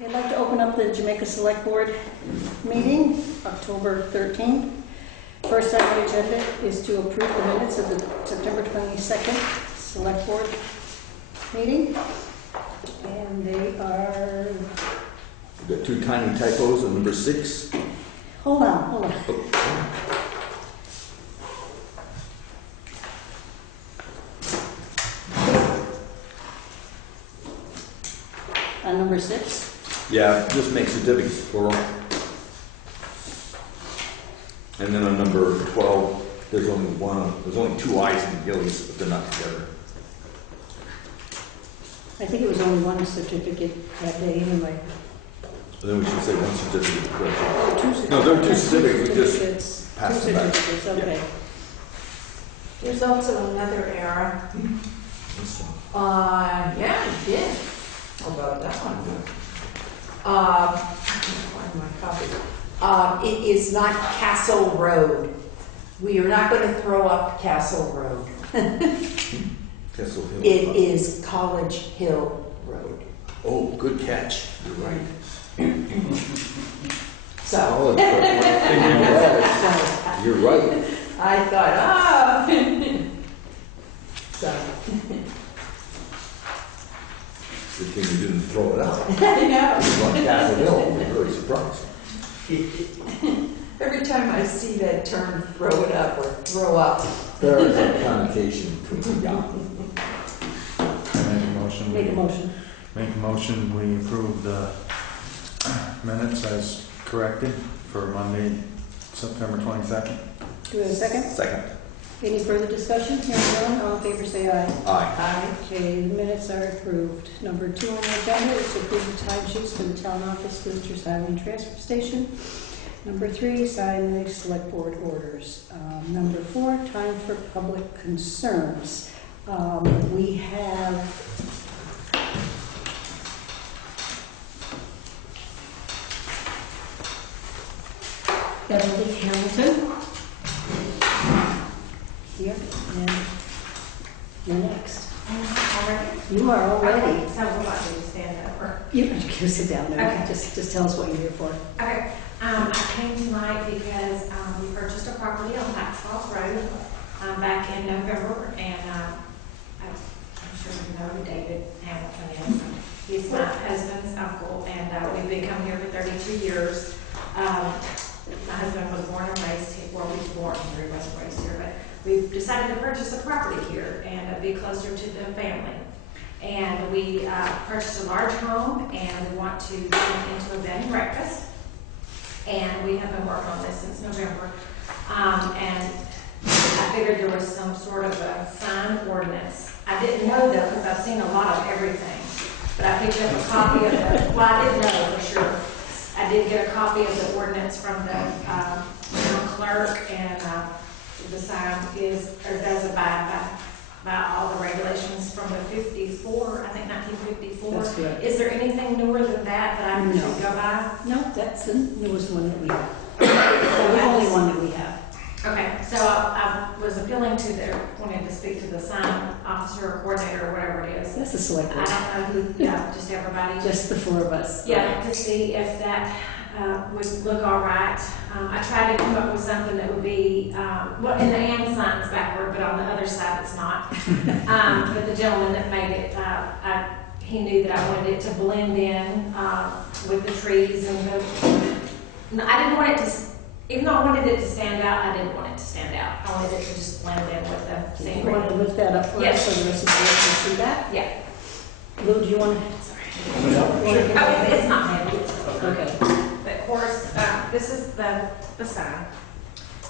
Okay, I'd like to open up the Jamaica Selectboard meeting, October 13th. First item on the agenda is to approve the minutes of the September 22nd Select Board meeting. And they are... We've got two tiny typos on number 6. Hold on. Oh. On number 6. Yeah, just make certificates plural. And then on number 12, there's only two I's in the gillies, but they're not together. I think it was only one certificate that day anyway. And then we should say one certificate of correction. Oh, two certificates. No, there are two certificates. We just passed them back. Two certificates, okay. Yeah. There's also another error. This one. Yeah, it did. How about that one? Find my copy. It is not Castle Road. We are not going to throw up Castle Road. Castle Hill. It is College Hill Road. Oh, good catch. You're right. So Solid. You're right. I thought, so Good thing you didn't throw it out. I know. It was on Castle Hill. I'll be very surprised. Every time I see that term, throw it up or throw up. There is a connotation to it. Yeah. Make a motion. Make a motion. Make a motion, we approve the minutes as corrected for Monday, September 22nd. Do we have a second? Second. Any further discussion? Hearing none, all in favor say aye. Aye. Okay, the minutes are approved. Number 2 on the agenda is to approve the timesheets for the town office, visitors highway and transfer station. Number 3, sign the select board orders. Number 4, time for public concerns. We have Beverly Hamilton here, and you're next. Already? You are already. Okay, so we'll let you stand up. Or... You can sit down there. Okay. Just tell us what you're here for. Okay. I came tonight because we purchased a property on Maxwell's Road back in November, and I'm sure you know who David Hamilton is. He's my husband's uncle, and we've been coming here for 32 years. My husband was born and raised here. Well, he was born here, he wasn't raised here, but we've decided to purchase a property here and be closer to the family. And we purchased a large home, and we want to turn it into a bed and breakfast. And we have been working on this since November. And I figured there was some sort of a sign ordinance. I didn't know though, because I've seen a lot of everything. But I picked up a copy of the, well, I didn't know for sure. I did get a copy of the ordinance from the town clerk, and the sign does abide by all the regulations from the 54, I think 1954. That's correct. Is there anything newer than that I No. should go by? No, that's the newest one that we have. The only one that we have. Okay, so I was appealing to wanted to speak to the sign officer or coordinator or whatever it is. That's the select I board. don't know who, yeah, just everybody. Just the 4 of us. Yeah, to see if that would look all right. I tried to come up with something that would be, well, and the and sign's backward, but on the other side it's not. But the gentleman that made it, he knew that I wanted it to blend in with the trees and the, I didn't want it to, even though I wanted it to stand out, I didn't want it to stand out. I wanted it to just blend in with the You scenery. want to lift that up for us Yes. so the rest of the board can see that? Yeah. Lou, do you want to? Sorry. Oh, it's not heavy. Okay. But of course, this is the sign,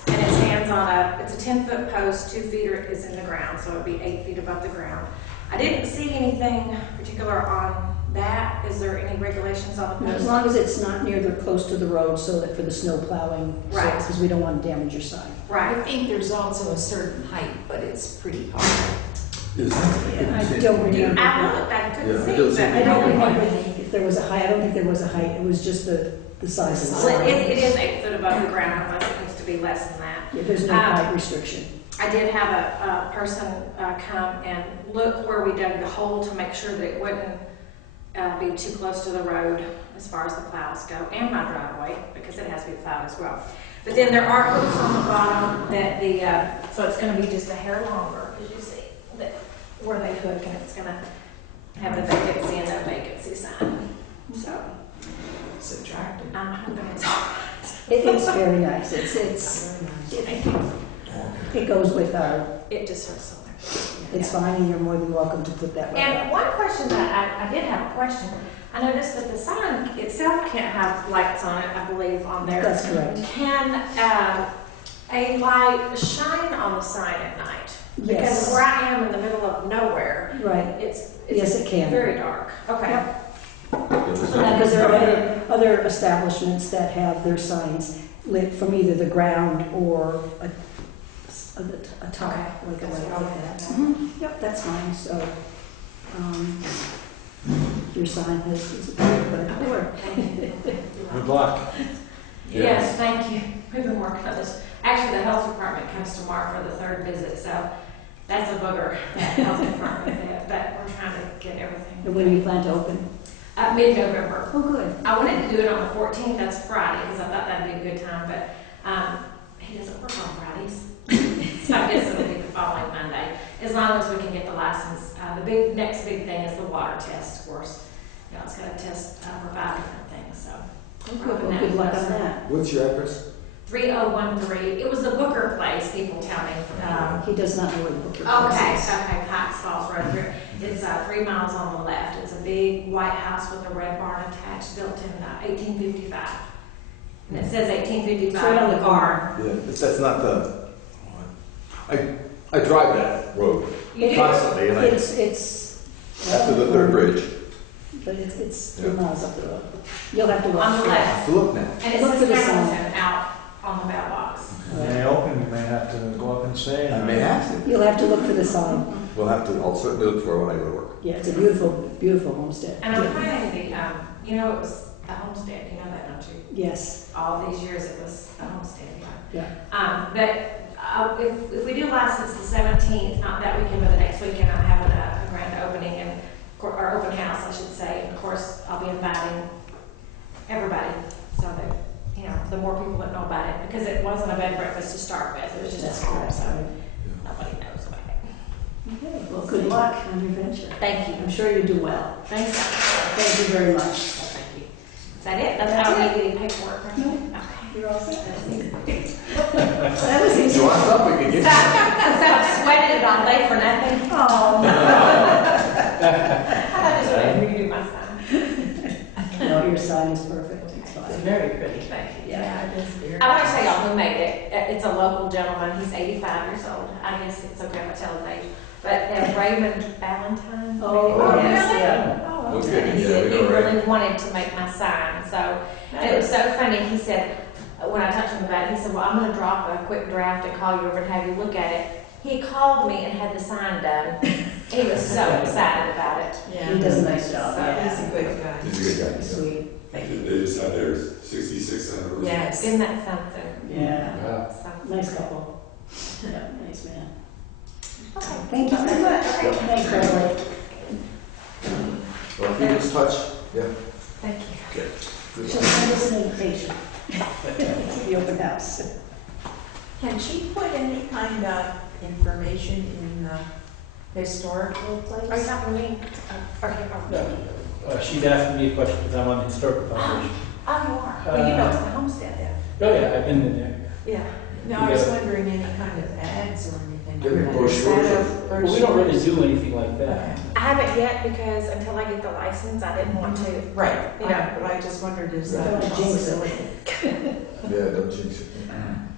and it stands on it's a 10-foot post, 2 feet is in the ground, so it'll be 8 feet above the ground. I didn't see anything particular on that. Is there any regulations on the As post? long as it's not near the close to the road, so that for the snow plowing, Right. because we don't want to damage your sign. I Right. think there's also a certain height, but it's pretty hard. Is I don't remember. I looked, I couldn't Yeah, it see, does but seem I to don't be- remember if there was a height. I don't think there was a height. It was just the size of the Well, sign. it is 8 foot above the ground. It was supposed to be less than that. Yeah, there's no height restriction. I did have a person come and look where we dug the hole to make sure that it wouldn't be too close to the road as far as the plows go, and my driveway, because it has to be plowed as well. But then there are hooks on the bottom that so it's gonna be just a hair longer, as you see, that where they hook, and it's gonna have the vacancy and no vacancy sign. So, It's attractive. I'm hoping it's It's very nice. It goes with our, it just hurts so much. it's fine, and you're more than welcome to put that right And up. one question that I did have a question. I noticed that the sign itself can't have lights on it, I believe, on there. That's correct. Can a light shine on the sign at night? Because Yes. where I am in the middle of nowhere, Right. it's Yes, it can. very dark. Okay. Yep. So that Because is there are okay. other establishments that have their signs lit from either the ground or a top, Okay. like a That's light what I like wanted that. to know. Yep, that's fine, so, your sign is good, but it'll work. Good luck. Yes, thank you. We've been working on this. Actually, the health department comes tomorrow for the 3rd visit, so that's a booger, that health department visit, but we're trying to get everything. And when do you plan to open? Mid-November. Oh, good. I wanted to do it on the 14th, that's Friday, because I thought that'd be a good time, but he doesn't work on Fridays. So I guess it'll be the following Monday, as long as we can get the license. The next big thing is the water test, of course. You know, it's got to test for 5 different things, so. Oh, good. Well, good luck on that. What's your address? 3013, it was the Booker place, people tell me. He does not know where the book is. Okay, Pikes Falls Road here. It's 3 miles on the left. It's a big white house with a red barn attached, built in 1855. And it says 1855 It's right on the car. Yeah, that's not the, I drive that road You do? constantly, and It's. after the 3rd bridge. But it's Yeah. 3 miles up the road. You'll have to look. On the I left. have to look now. And it Look for says the sign. Hamilton out on the mailbox. When they open, you may have to go up and say. I may have to. You'll have to look for the sign. We'll have to, I'll certainly look for it when I go to work. Yeah, it's a beautiful, beautiful homestead. And I'm planning it was a homestead, you know that, don't you? Yes, All these years it was a homestead, yeah. yeah. But if we do license the 17th, not that weekend, but the next weekend, I'm having a grand opening and, or open house, I should say. And of course, I'll be inviting everybody, so that, you know, the more people that know about it, because it wasn't a bed and breakfast to start with, it was just a That's school, correct. so nobody knows about it. Okay, well, good luck on your venture. Thank you. I'm sure you do well. Thanks. Thank you very much. Thank you. Is that it? I That's don't it. need any paperwork, right? No. Okay. You're all set. That was If easy. you want something, we can So get you. I sweated it all day for nothing. Oh. I just wanted to redo my sign. No, your sign is perfect. It's It's fine. very pretty. Thank you. Yeah. it is very. I want to tell y'all who made it. It's a local gentleman. He's 85 years old. I guess it's okay if I tell his age. But Raymond Valentine. Oh, really? yes, yeah. Oh, Okay, okay. He yeah, said we he know Ray. really wanted to make my sign. So and it was so funny. He said, when I talked to him about it, he said, well, I'm going to drop a quick draft and call you over and have you look at it. He called me and had the sign done. He was so excited about it. Yeah. He does a nice job. So he's a good guy. He's a good guy. Sweet. Thank you. They just had their 66th anniversary. Yes. Isn't that something? Yeah. So, Nice couple. Yeah, nice man. okay. Thank you very much. Thanks, Beverly. Well, if you just touch, yeah. Thank you. Okay. Good. She'll send us an invitation to the open house. Can she put any kind of information in the historical Are you place? talking to me? Okay. She's asking me a question because I'm on the historical foundation. Oh, you are? Well, you know it's the homestead then. Oh, yeah, I've been in there. Yeah. No, I was wondering any kind of ads or anything. Give me like that. brochures. Is that a Well, we don't really brochure? do anything like that. Okay. I haven't yet because until I get the license, I didn't want to. Right, Yeah. but I just wondered, is that Don't a jinx it. possibility? Yeah, don't jinx it.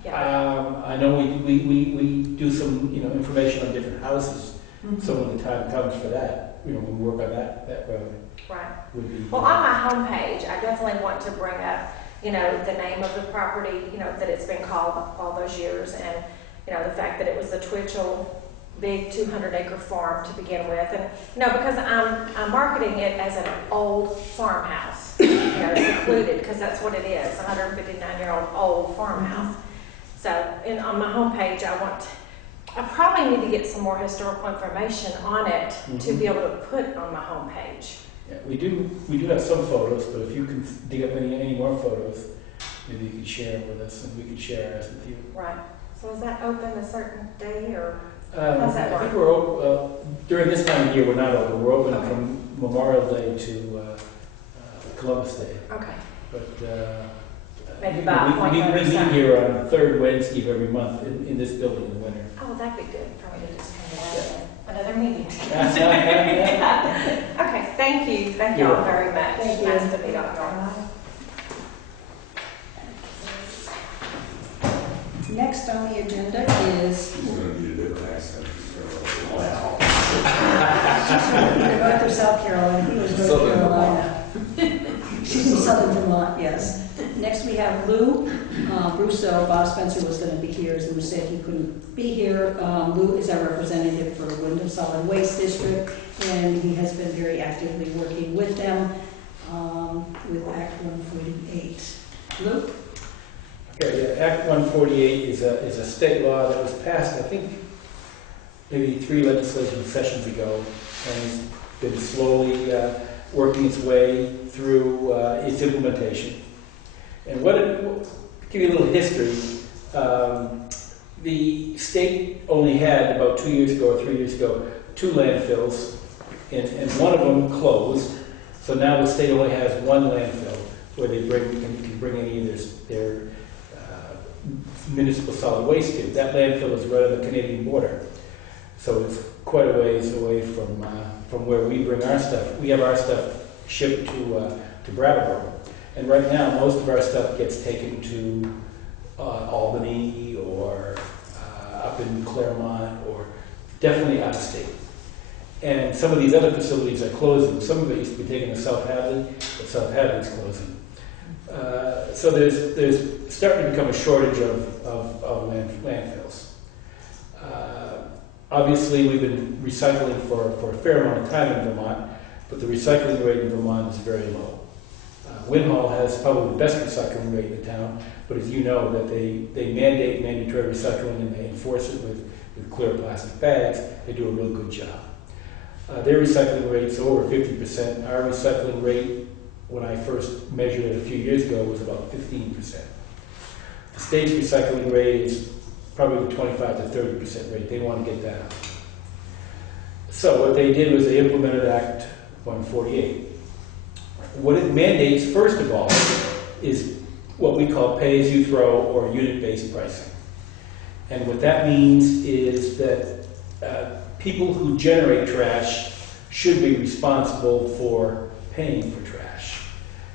Yeah. I know we do some, information on different houses. So when the time comes for that, we work on that road Right. would be. Well, on my homepage, I definitely want to bring up, the name of the property, that it's been called all those years, and, the fact that it was the Twitchell big 200-acre farm to begin with, and, because I'm marketing it as an old farmhouse, secluded, because that's what it is, a 159-year-old old farmhouse. So, on my homepage, I probably need to get some more historical information on it to be able to put on my homepage. Yeah, we do have some photos, but if you can dig up any more photos, maybe you could share them with us and we could share ours with you. Right. So is that open a certain day or? How's that I think work? during this time of year, we're not open. We're open Okay. from Memorial Day to Columbus Day. Okay. But Maybe we, about we, appointment or we meet something. here on the third Wednesday of every month in this building in the winter. Oh, that'd be good for me to just come down and another meeting. Okay, thank you. Thank you You're all very much. Thank you. Nice to meet y'all. Next on the agenda is, She's gonna need a different accent. She's gonna- they're both from South Carolina, he was North Southern Carolina. She's from Southern Vermont, yes. Next we have Lou Russo. Bob Spencer was going to be here, as Lou said he couldn't be here. Lou is our representative for Wyndham Solid Waste District, and he has been very actively working with them with Act 148. Lou? Okay, yeah, Act 148 is a state law that was passed, I think, maybe 3 legislative sessions ago, and it's been slowly working its way through its implementation. And to give you a little history, the state only had about 2 years ago or 3 years ago 2 landfills, and one of them closed. So now the state only has 1 landfill where they can bring any of their municipal solid waste to. That landfill is right on the Canadian border, so it's quite a ways away from where we bring our stuff. We have our stuff shipped to Brattleboro, and right now most of our stuff gets taken to Albany or up in Claremont, or definitely out of state. And some of these other facilities are closing. Some of it used to be taken to South Hadley, but South Hadley's closing. So there's starting to become a shortage of landfills. Obviously, we've been recycling for a fair amount of time in Vermont, but the recycling rate in Vermont is very low. Winhall has probably the best recycling rate in the town, but as you know, that they mandate mandatory recycling and they enforce it with clear plastic bags. They do a real good job. Their recycling rate's over 50%. Our recycling rate, when I first measured it a few years ago, was about 15%. The state's recycling rate is probably the 25 to 30% rate. They want to get that up. So what they did was they implemented Act 148. What it mandates, first of all, is what we call pay-as-you-throw or unit-based pricing. And what that means is that people who generate trash should be responsible for paying for trash.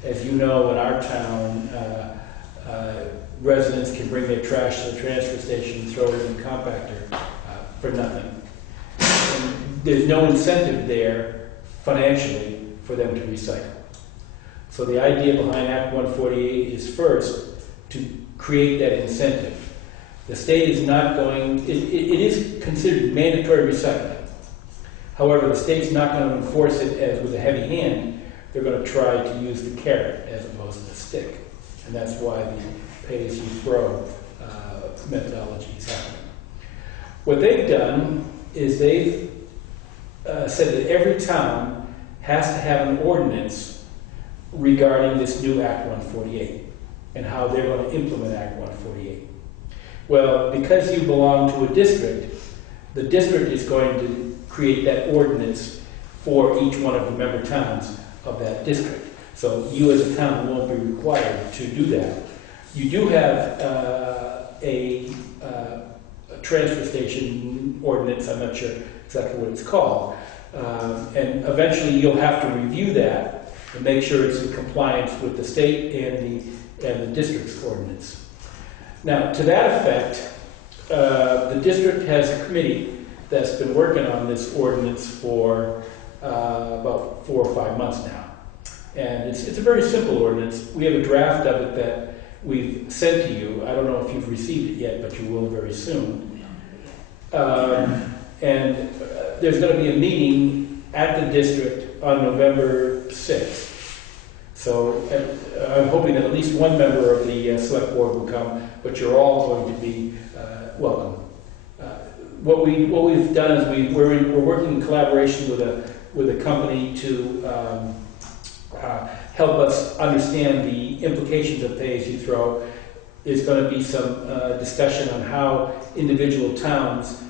As you know, in our town, residents can bring their trash to the transfer station and throw it in the compactor for nothing. And there's no incentive there financially for them to recycle. So the idea behind Act 148 is first to create that incentive. The state is not going, it is considered mandatory recycling. However, the state's not going to enforce it as with a heavy hand. They're going to try to use the carrot as opposed to the stick. And that's why the pay-as-you-throw methodology is happening. What they've done is they've said that every town has to have an ordinance regarding this new Act 148 and how they're going to implement Act 148. Well, because you belong to a district, the district is going to create that ordinance for each one of the member towns of that district. So you as a town won't be required to do that. You do have a transfer station ordinance, I'm not sure exactly what it's called, and eventually you'll have to review that and make sure it's in compliance with the state and the district's ordinance. Now, to that effect, the district has a committee that's been working on this ordinance for about 4 or 5 months now. And it's a very simple ordinance. We have a draft of it that we've sent to you. I don't know if you've received it yet, but you will very soon. And there's going to be a meeting at the district on November 6th. So I'm hoping that at least one member of the select board will come, but you're all going to be welcome. What we've done is we're working in collaboration with a company to help us understand the implications of pay-as-you-throw. There's going to be some discussion on how individual towns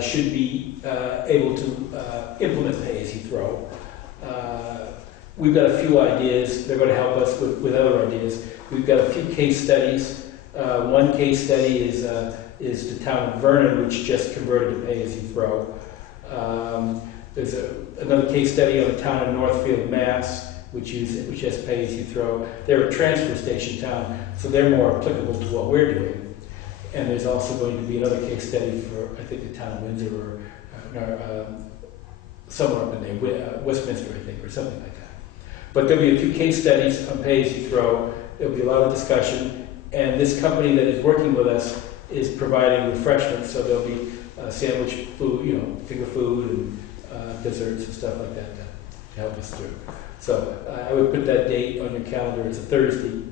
should be able to implement pay-as-you-throw. We've got a few ideas. They're going to help us with other ideas. We've got a few case studies. One case study is the town of Vernon, which just converted to pay-as-you-throw. There's another case study on the town of Northfield, Mass., which has pay-as-you-throw. They're a transfer station town, so they're more applicable to what we're doing. And there's also going to be another case study for, I think, the town of Windsor or somewhere up in there, Westminster, I think, or something like that. But there'll be a few case studies on pay-as-you-throw. There'll be a lot of discussion. And this company that is working with us is providing refreshments, so there'll be sandwich food, finger food and desserts and stuff like that to help us through. So I would put that date on your calendar. It's a Thursday,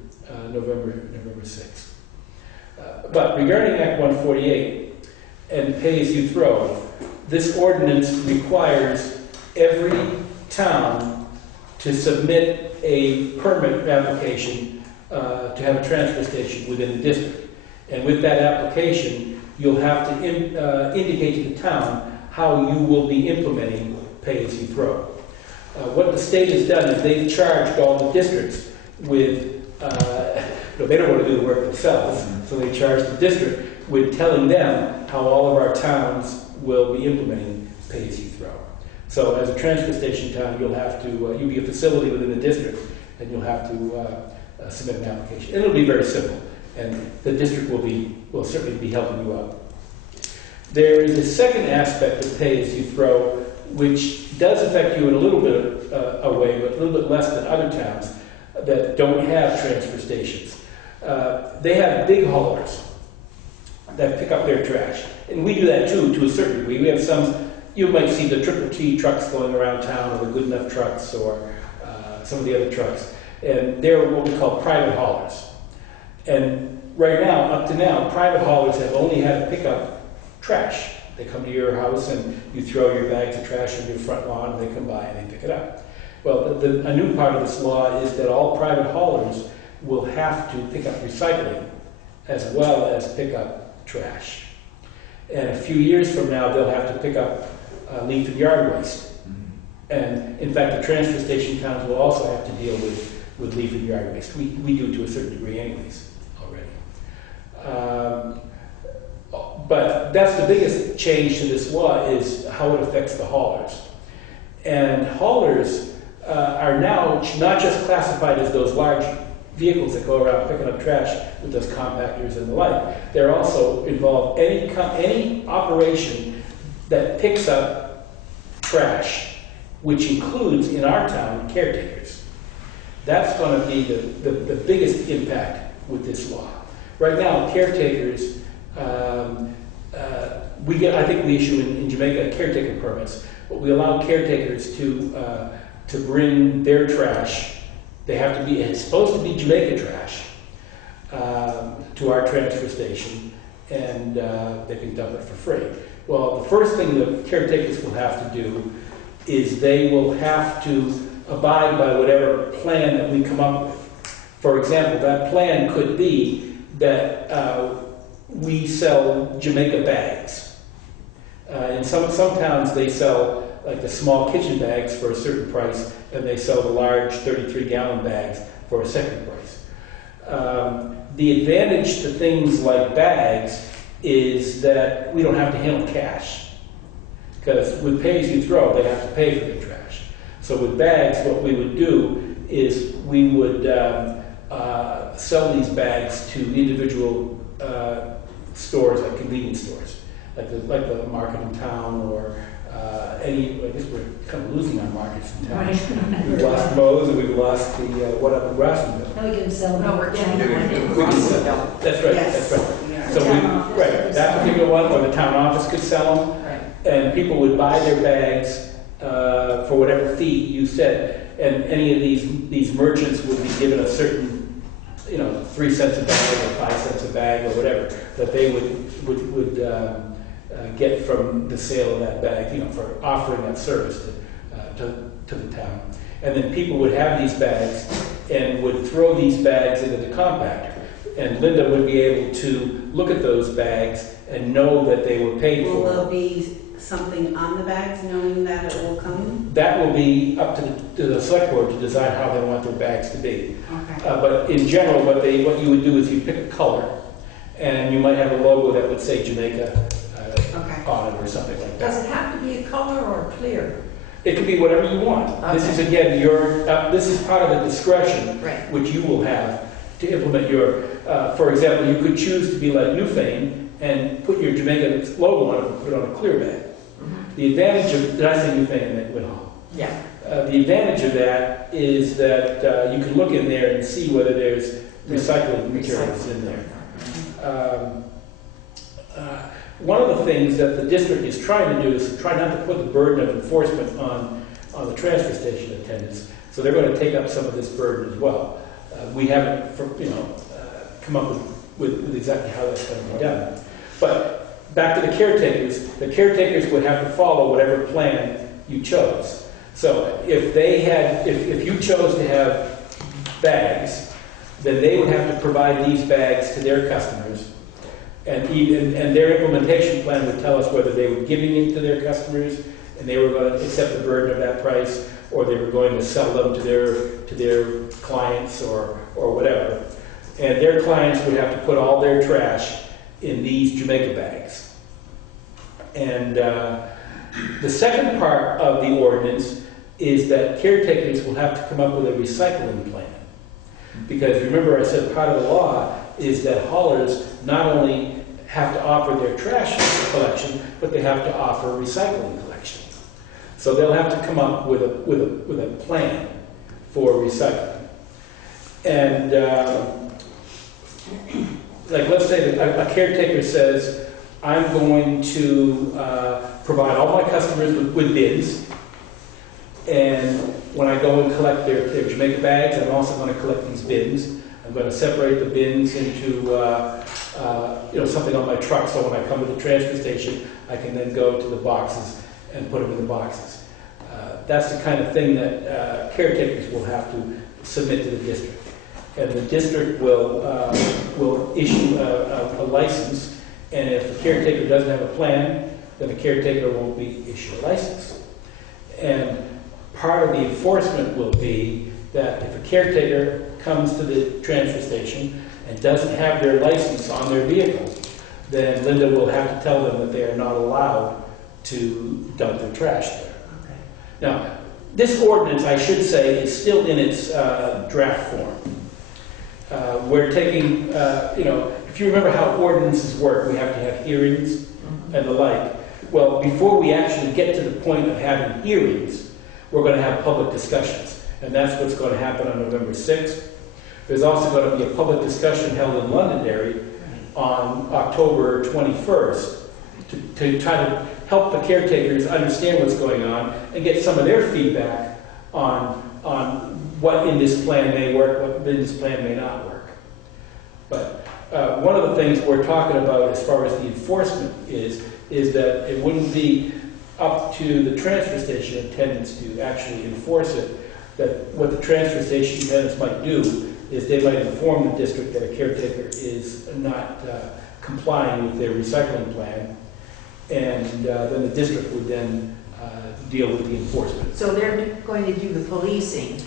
November 6th. But regarding Act 148 and pay-as-you-throw, this ordinance requires every town to submit a permit application to have a transfer station within the district. And with that application, you'll have to indicate to the town how you will be implementing pay-as-you-throw. What the state has done is they've charged all the districts with, they don't want to do the work themselves, so they charge the district with telling them how all of our towns will be implementing pay-as-you-throw. So as a transfer station town, you'll be a facility within the district, and you'll have to submit an application. And it'll be very simple, and the district will certainly be helping you out. There is a second aspect of pay-as-you-throw, which does affect you in a little bit of a way, but a little bit less than other towns that don't have transfer stations. They have big haulers that pick up their trash. And we do that too, to a certain degree. We have some, you might see the Triple T trucks going around town, or the Good Enough trucks, or some of the other trucks. And they're what we call private haulers. And right now, up to now, private haulers have only had to pick up trash. They come to your house and you throw your bags of trash on your front lawn, and they come by and they pick it up. Well, a new part of this law is that all private haulers will have to pick up recycling as well as pick up trash. And a few years from now, they'll have to pick up leaf and yard waste. And in fact, the transfer station towns will also have to deal with leaf and yard waste. We do to a certain degree anyways already. But that's the biggest change to this law, is how it affects the haulers. And haulers are now not just classified as those large vehicles that go around picking up trash with those compactors and the like. They're also involved any operation that picks up trash, which includes, in our town, caretakers. That's going to be the biggest impact with this law. Right now, caretakers, I think we issue in Jamaica caretaker permits, but we allow caretakers to bring their trash. They have to be, it's supposed to be Jamaica trash, to our transfer station, and they can dump it for free. Well, the first thing the caretakers will have to do is they will have to abide by whatever plan that we come up with. For example, that plan could be that we sell Jamaica bags. In some towns, they sell like the small kitchen bags for a certain price, and they sell the large 33-gallon bags for a second price. The advantage to things like bags is that we don't have to handle cash. Because with pay-as-you-throw, they have to pay for their trash. So with bags, what we would do is we would sell these bags to individual stores, like convenience stores, like the market in town, or I guess we're kind of losing our markets in town. Right. We've lost Moe's, and we've lost the one up in Grassonville. No, we can sell them. No, we're changing it. We can sell. That's right, Yes. that's right. Yeah. So The town office right, could that sell particular one, or the town office could sell them, Right. and people would buy their bags for whatever fee you said, and any of these merchants would be given a certain, 3 cents a bag or 5 cents a bag or whatever that they would get from the sale of that bag, for offering that service to the town. and then people would have these bags and would throw these bags into the compactor. And Linda would be able to look at those bags and know that they were paid Will there for. be something on the bags knowing that it will come? That will be up to the select board to decide how they want their bags to be. Okay. But in general, what you would do is you pick a color, and you might have a logo that would say Jamaica Okay. on it or something like that. Does it have to be a color or clear? It can be whatever you want. This is, again, this is part of the discretion Right. which you will have to implement your, for example, you could choose to be like Newfane and put your Jamaica logo on it and put it on a clear bag. The advantage of, did I say Newfane? I meant Whitehall. Yeah. The advantage of that is that you can look in there and see whether there's recycling materials in there. One of the things that the district is trying to do is try not to put the burden of enforcement on the transfer station attendants. So they're going to take up some of this burden as well. We haven't, come up with exactly how that's going to be done. But back to the caretakers would have to follow whatever plan you chose. So if you chose to have bags, then they would have to provide these bags to their customers. And their implementation plan would tell us whether they were giving it to their customers and they were going to accept the burden of that price, or they were going to sell them to their clients or whatever. And their clients would have to put all their trash in these Jamaica bags. And the second part of the ordinance is that caretakers will have to come up with a recycling plan. Because remember, I said part of the law is that haulers not only have to offer their trash collection, but they have to offer recycling collection. So they'll have to come up with a plan for recycling. And like, let's say that a caretaker says, I'm going to provide all my customers with bins, and when I go and collect their Jamaica bags, I'm also going to collect these bins. I'm going to separate the bins into something on my truck, so when I come to the transfer station, I can then go to the boxes and put them in the boxes. That's the kind of thing that caretakers will have to submit to the district. And the district will issue a license, and if the caretaker doesn't have a plan, then the caretaker won't be issued a license. And part of the enforcement will be that if a caretaker comes to the transfer station and doesn't have their license on their vehicle, then Linda will have to tell them that they are not allowed to dump their trash there. Okay. Now, this ordinance, I should say, is still in its draft form. We're taking, if you remember how ordinances work, we have to have hearings and the like. Well, before we actually get to the point of having hearings, we're going to have public discussions. And that's what's going to happen on November 6th. There's also going to be a public discussion held in Londonderry on October 21st to try to help the caretakers understand what's going on and get some of their feedback on what in this plan may work, what in this plan may not work. But one of the things we're talking about as far as the enforcement is that it wouldn't be up to the transfer station attendants to actually enforce it. That what the transfer station attendants might do is they might inform the district that a caretaker is not complying with their recycling plan, and then the district would then deal with the enforcement. So they're going to do the policing.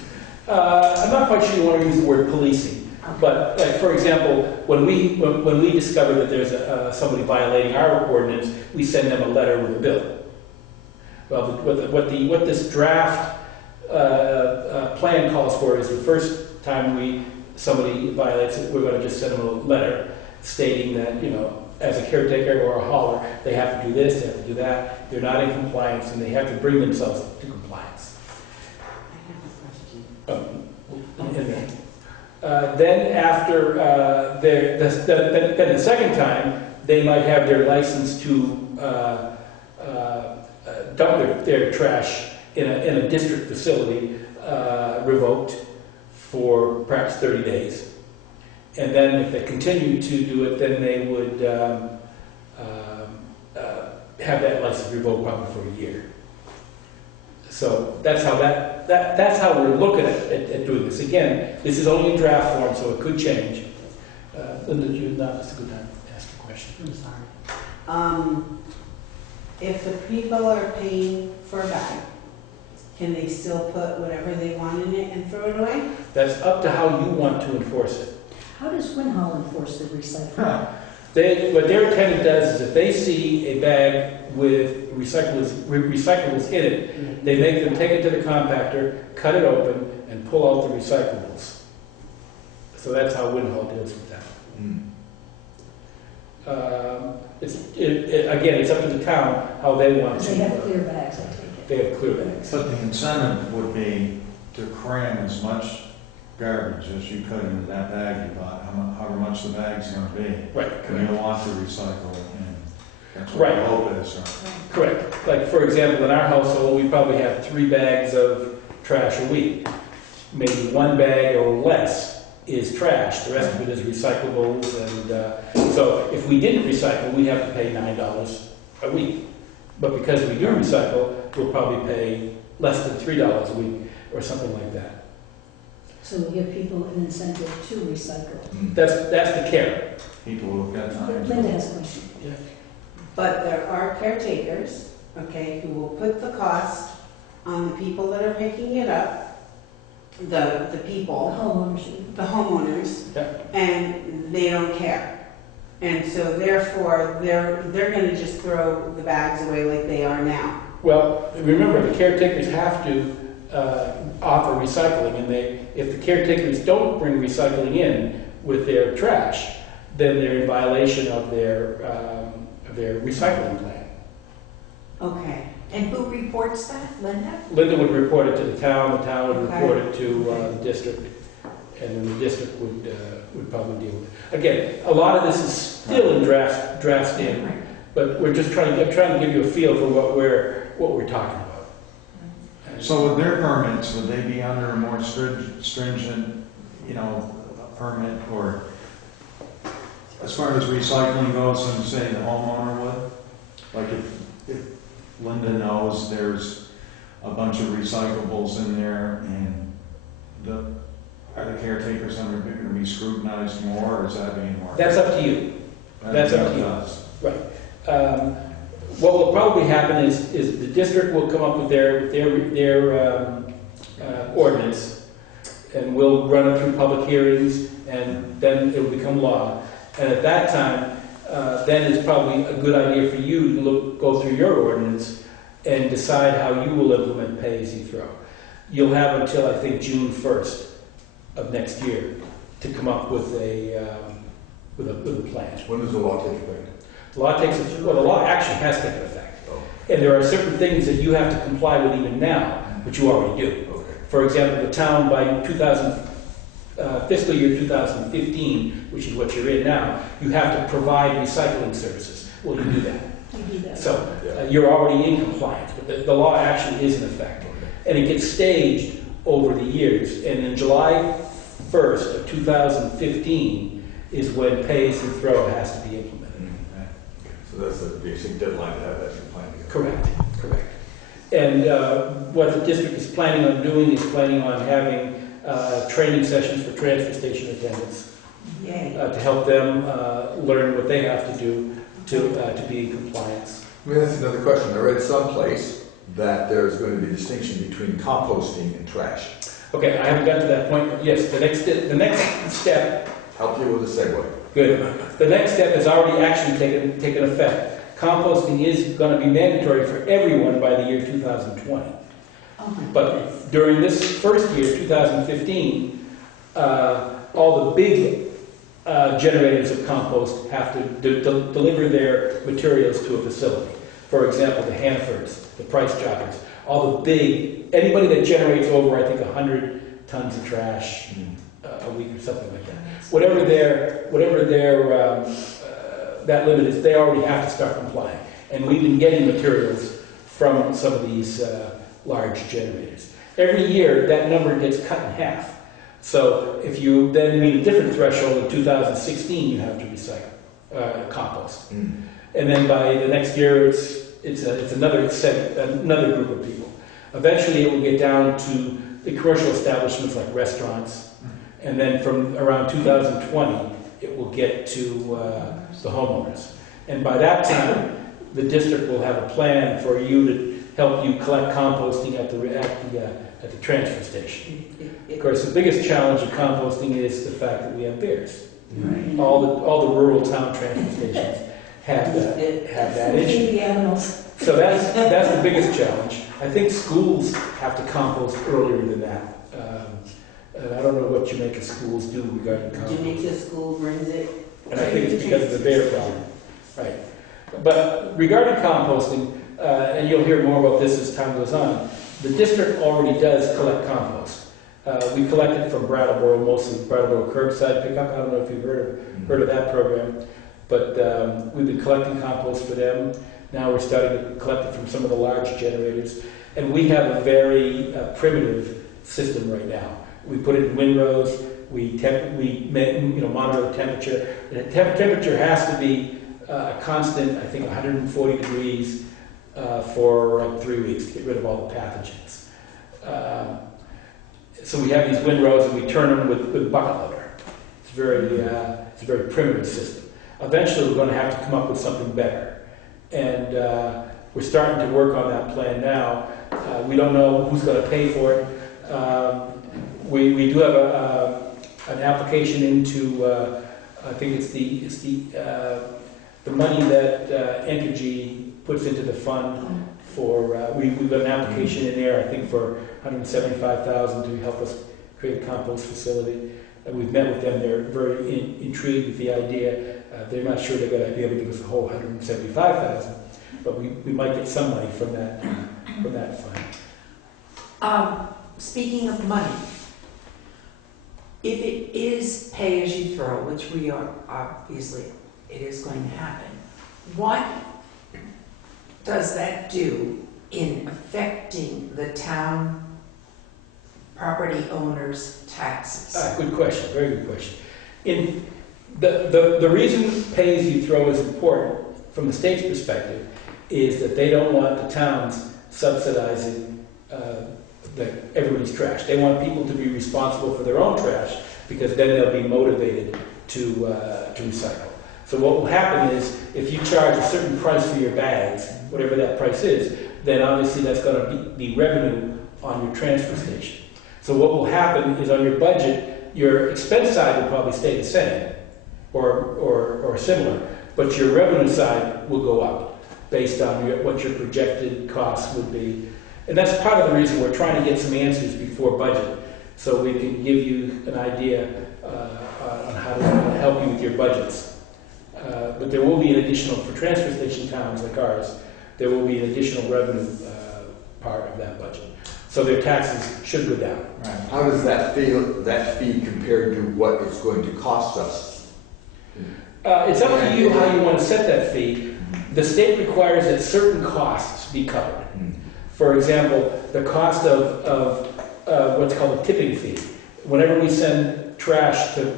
I'm not quite sure you want to use the word policing, but like, for example, when we discover that there's somebody violating our ordinance, we send them a letter with a bill. Well, what this draft plan calls for is the first time somebody violates it, we're going to just send them a letter stating that, as a caretaker or a hauler, they have to do this, they have to do that, they're not in compliance, and they have to bring themselves to compliance. I have a question. Then after then the second time, they might have their license to dump their trash in a district facility revoked for perhaps 30 days. And then if they continue to do it, then they would have that license revoked probably for a year. So that's how that's how we're looking at doing this. Again, this is only in draft form, so it could change. Linda, that's a good time to ask a question. I'm sorry. If the people are paying for a bag, can they still put whatever they want in it and throw it away? That's up to how you want to enforce it. How does Winhall enforce the recycling? What their tenant does is if they see a bag with recyclables in it, they make them take it to the compactor, cut it open, and pull out the recyclables. So that's how Winhall deals with that. Again, it's up to the town how they want Because to. they have clear bags, I take it. They have clear bags. But the incentive would be to cram as much garbage as you could into that bag you bought, however much the bag's gonna be. Right. And you want to recycle, and that's what Right. the hope is. So. Correct. Like, for example, in our household, we probably have 3 bags of trash a week. Maybe 1 bag or less is trash. The rest of it is recyclables. And so if we didn't recycle, we'd have to pay $9 a week. But because we do recycle, we'll probably pay less than $3 a week or something like that. So we give people an incentive to recycle. That's the care. People who've got time. Linda has a question. But there are caretakers, okay, who will put the cost on the people that are picking it up, the people, Homeownership. the homeowners, Yeah. and they don't care. And so therefore, they're gonna just throw the bags away like they are now. Well, remember, the caretakers have to offer recycling, and if the caretakers don't bring recycling in with their trash, then they're in violation of their recycling plan. Okay. And who reports that, Linda? Linda would report it to the town would Okay. report it to the district, and then the district would probably deal with it. Again, a lot of this is still in draft stage, but we're just trying to give you a feel for what we're talking about. So with their permits, would they be under a more stringent, permit, or as far as recycling goes, than say the homeowner would? Like if Linda knows there's a bunch of recyclables in there, and are the caretakers going to be scrutinized more, or is that being more? That's up to you. That's up to you. Us. Right. What will probably happen is the district will come up with their ordinance, and we'll run it through public hearings, and then it will become law. And at that time, then it's probably a good idea for you to go through your ordinance and decide how you will implement pay-as-you-throw. You'll have until, I think, June 1st of next year to come up with a plan. When does the law take effect? The law actually has taken effect. Oh. And there are certain things that you have to comply with even now, which you already do. Okay. For example, the town by fiscal year 2015, which is what you're in now, you have to provide recycling services. Well, you do that. You do that. So you're already in compliance, but the law actually is in effect. And it gets staged over the years. And in July 1st of 2015 is when pay-as-you-throw has to be implemented. So that's the basic deadline to have that in plan together. Correct. And what the district is planning on doing is planning on having training sessions for transfer station attendants Yay. to help them learn what they have to do to be in compliance. Let me ask another question. I read someplace that there's going to be a distinction between composting and trash. Okay, I haven't gotten to that point, but yes, the next step. Help you with the segue. Good. The next step has already actually taken effect. Composting is going to be mandatory for everyone by the year 2020. Oh my But goodness. during this first year, 2015, all the big generators of compost have to deliver their materials to a facility. For example, the Hanfords, the Price Jobbers, all the big, anybody that generates over, I think, 100 tons of trash a week or something like that. Whatever their that limit is, they already have to start complying. And we've been getting materials from some of these large generators. Every year, that number gets cut in half. So if you then meet a different threshold in 2016, you have to recycle compost. And then by the next year, it's another group of people. Eventually, it will get down to the commercial establishments like restaurants, and then from around 2020, it will get to the homeowners. And by that time, the district will have a plan for you to help you collect composting at the transfer station. Of course, the biggest challenge of composting is the fact that we have bears. Right. All the rural town transfer stations have that issue. The animals. So that's the biggest challenge. I think schools have to compost earlier than that. And I don't know what Jamaica schools do regarding compost. Jamaica school brings it. And I think it's because of the bear problem. Right. But regarding composting, and you'll hear more about this as time goes on, the district already does collect compost. We collect it from Brattleboro, mostly Brattleboro curbside pickup. I don't know if you've heard of that program, but we've been collecting compost for them. Now we're starting to collect it from some of the large generators, and we have a very primitive system right now. We put it in windrows. We monitor the temperature. The temperature has to be a constant, I think, 140 degrees for 3 weeks to get rid of all the pathogens. So we have these windrows, and we turn them with a bucket loader. It's a very primitive system. Eventually, we're going to have to come up with something better, and we're starting to work on that plan now. We don't know who's going to pay for it. We do have an application into, I think it's the money that Mtg puts into the fund for, we've got an application in there, I think for $175,000 to help us create a compost facility. We've met with them, they're very intrigued with the idea. They're not sure they're going to be able to give us the whole $175,000, but we might get some money from that fund. Speaking of money, if it is pay as you throw, which we are, obviously, it is going to happen, what does that do in affecting the town property owners' taxes? Good question, very good question. The reason pay as you throw is important from the state's perspective is that they don't want the towns subsidizing everybody's trash. They want people to be responsible for their own trash because then they'll be motivated to recycle. So what will happen is if you charge a certain price for your bags, whatever that price is, then obviously that's going to be revenue on your transfer station. So what will happen is on your budget, your expense side will probably stay the same or similar, but your revenue side will go up based on what your projected costs would be. And that's part of the reason we're trying to get some answers before budget, so we can give you an idea on how to help you with your budgets. But there will be an additional, for transfer station towns like ours, there will be an additional revenue part of that budget. So their taxes should go down. Right. How does that fee compare to what it's going to cost us? It's up to you how you want to set that fee. The state requires that certain costs be covered. For example, the cost of what's called a tipping fee. Whenever we send trash to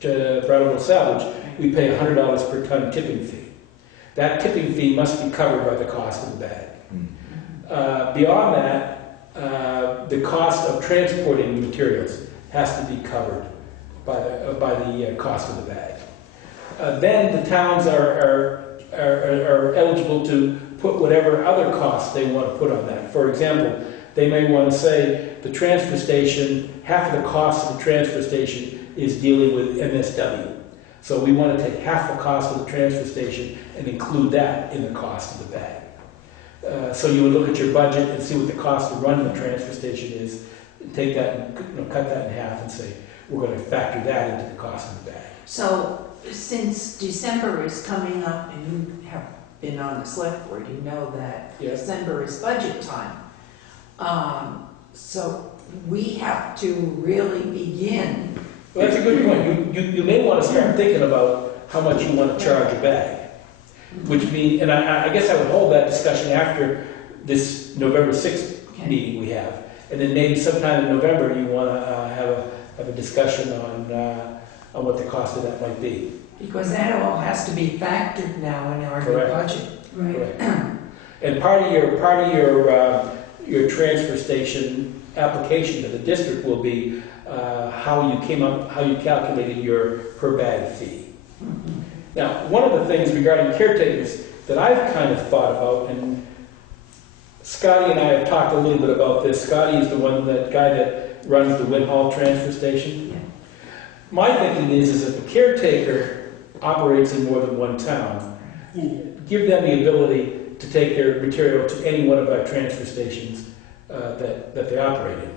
Brattleboro Salvage, we pay $100 per ton tipping fee. That tipping fee must be covered by the cost of the bag. Beyond that, the cost of transporting the materials has to be covered by the cost of the bag. Then the towns are eligible to put whatever other costs they want to put on that. For example, they may want to say the transfer station, half of the cost of the transfer station is dealing with MSW. So we want to take half the cost of the transfer station and include that in the cost of the bag. So you would look at your budget and see what the cost of running the transfer station is, take that and cut that in half and say, we're going to factor that into the cost of the bag. So since December is coming up, and you have been on the select board, you know that Yes. December is budget time. So we have to really begin. Well, that's a good point. You may want to start thinking about how much you want to charge a bag. Which means, and I guess I would hold that discussion after this November 6th meeting we have. And then maybe sometime in November you want to have a discussion on what the cost of that might be. Because that all has to be factored now in our new Correct. budget. Right. Correct. And part of your your transfer station application to the district will be how you calculated your per bag fee. Now, one of the things regarding caretakers that I've kind of thought about, and Scotty and I have talked a little bit about this. Scotty is that guy that runs the Win Hall transfer station. Yeah. My thinking is if a caretaker operates in more than one town, give them the ability to take their material to any one of our transfer stations that they operate in.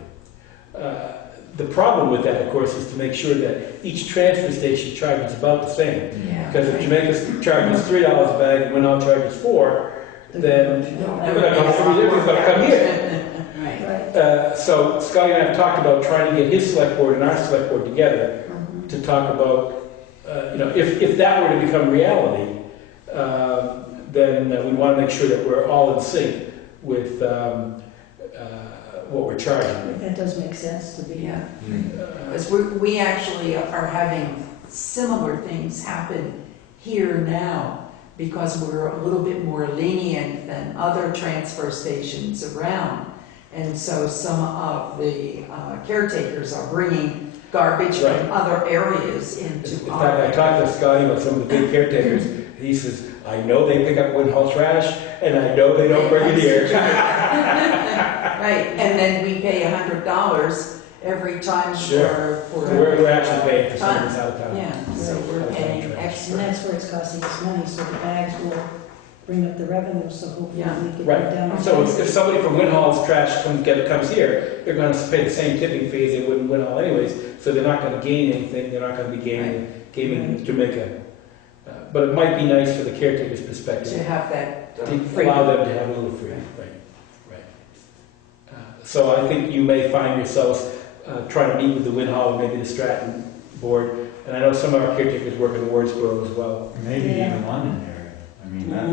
The problem with that, of course, is to make sure that each transfer station charges about the same. Yeah. Because if Jamaica charges $3 a bag and Win Hall charges $4, then everybody's going to come here. Right. So Scotty and I have talked about trying to get his select board and our select board together to talk about, if that were to become reality, then we want to make sure that we're all in sync with what we're charging. That does make sense to be. Yeah. Because we actually are having similar things happen here now because we're a little bit more lenient than other transfer stations around. And so some of the caretakers are bringing garbage Right. from other areas into In fact, our I talked to Scotty about some of the big caretakers. He says, I know they pick up Win Hall trash, and I know they don't bring it here. Right, and then we pay $100 every time Sure. for We're actually paying for someone who's out of town. Yeah, so we're paying extra. And that's where it's costing us money, so the bags will bring up the revenue, so hopefully Yeah. we get Right. down. So if somebody from Win Hall's trash comes here, they're going to pay the same tipping fee as they would in Win Hall anyways, so they're not going to gain anything, they're not going to be gaining Jamaica. But it might be nice for the caretaker's perspective To have that to free. allow them to have a little freedom. Right. So I think you may find yourselves trying to meet with the Win Hall and maybe the Stratton board, and I know some of our caretakers work in Wardsboro as well. Maybe Yeah. even Londonderry. I mean, that,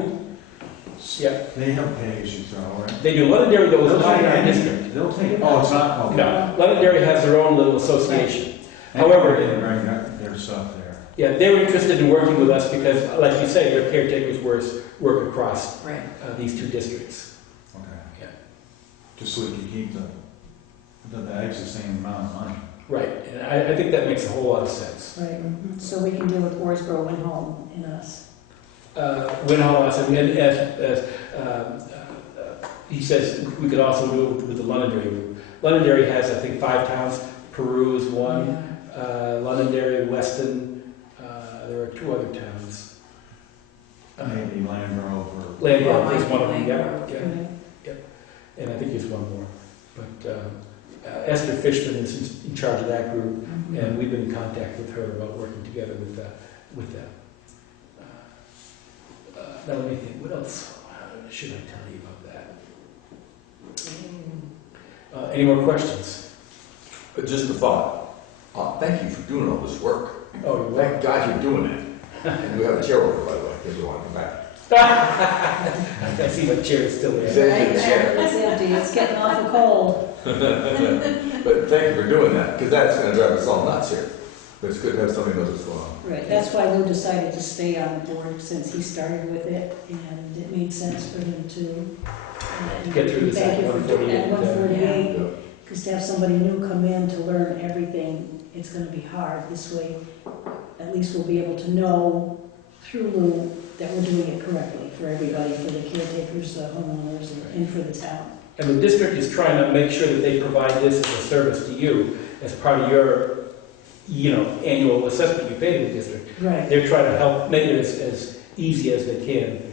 Yeah, they have pay-as-you-throw, right? they do. Londonderry though is They'll not take in our any- district. They'll take, oh, it's not, okay. No, Londonderry has their own little association. However, However, they bring their stuff there. yeah, they're interested in working with us because, like you say, their caretakers work across Right. these two districts. Okay. Yeah. Just so we can keep the bags the same amount of money. Right, and I think that makes a whole lot of sense. Right, so we can deal with Wardsboro and Home and us. Win Hall, and then as he says, we could also do it with the Londonderry group. Londonderry has, I think, 5 towns. Peru is one, Londonderry, Weston, there are 2 other towns. Maybe Land Rover. Land Grove Yeah, is one of them, Land yeah, Grove. yeah. And I think there's one more. But Esther Fishman is in charge of that group, and we've been in contact with her about working together with them. Now let me think, what else should I tell you about that? Any more questions? But just a thought. Thank you for doing all this work. Oh, you're Thank God you're doing it. And we have a chair over, by the way, if you want to come back. I see my chair is still there. Executive chair. It's empty, it's getting awful cold. But thank you for doing that, because that's going to drive us all nuts here. But it's good to have somebody know what's going on. Right, that's why Lou decided to stay on the board since he started with it, and it made sense for him to. Get through this Thank at you for doing that, 148. 148, because to have somebody new come in to learn everything, it's gonna be hard. This way, at least we'll be able to know through Lou that we're doing it correctly for everybody, for the caretakers, the homeowners, and for the town. And the district is trying to make sure that they provide this as a service to you as part of your, annual assessment you pay to the district. Right. They're trying to help make it as easy as they can.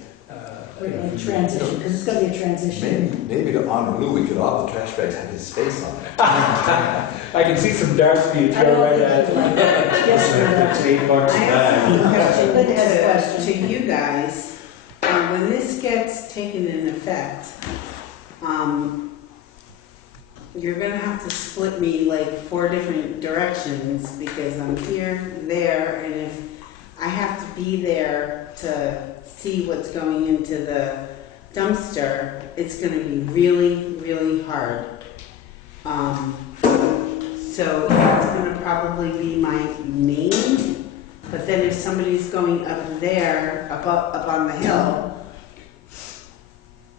And transition, because it's gonna be a transition. Maybe to honor Lou, we could all the trash bags have his face on it. I can see some darts being I thrown don't right think at you'd you. like it. Yes, It's $8 a I have a bag. Linda has a question question. to you guys. When this gets taken in effect, you're gonna have to split me like 4 different directions because I'm here, there, and if I have to be there to see what's going into the dumpster, it's gonna be really, really hard. So that's gonna probably be my main, but then if somebody's going up there, up on the hill,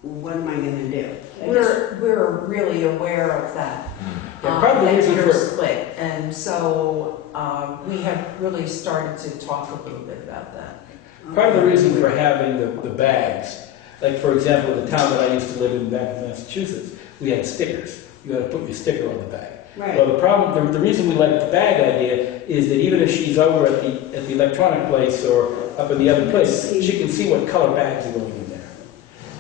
what am I gonna do? we're really aware of that. Yeah, part of the That reason you're for- split, and so we have really started to talk a little bit about that. Part of the reason for having the bags, like for example, the town that I used to live in back in Massachusetts, we had stickers. You had to put your sticker on the bag. Right. Well, the reason we like the bag idea is that even if she's over at the electronic place or up in the other place, she can see what color bags are going in there.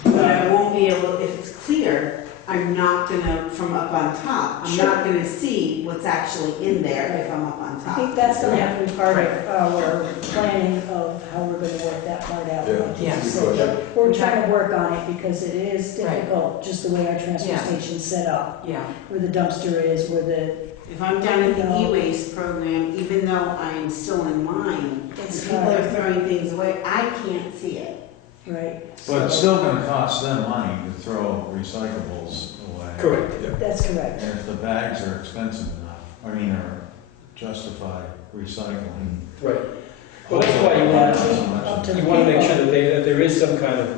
But I won't be able, if it's clear, I'm not gonna, from up on top, I'm not gonna see what's actually in there if I'm up on I top. think that's gonna have to be part of our planning of how we're gonna work that part out. Yeah, Like you yeah. said. We're trying to work on it because it is Right. difficult, just the way our transfer Yeah. station's set up, Yeah, where the dumpster is, where the, If I'm down at the No. e-waste program, even though I'm still in line, and It's people hard. are throwing things away, I can't see it. right? But it's still gonna cost them money to throw recyclables away. Correct. That's correct. And if the bags are expensive enough, I mean, or justify recycling. Right. Well, that's why you want Not to. so much Up to of You it. want to make sure that there is some kind of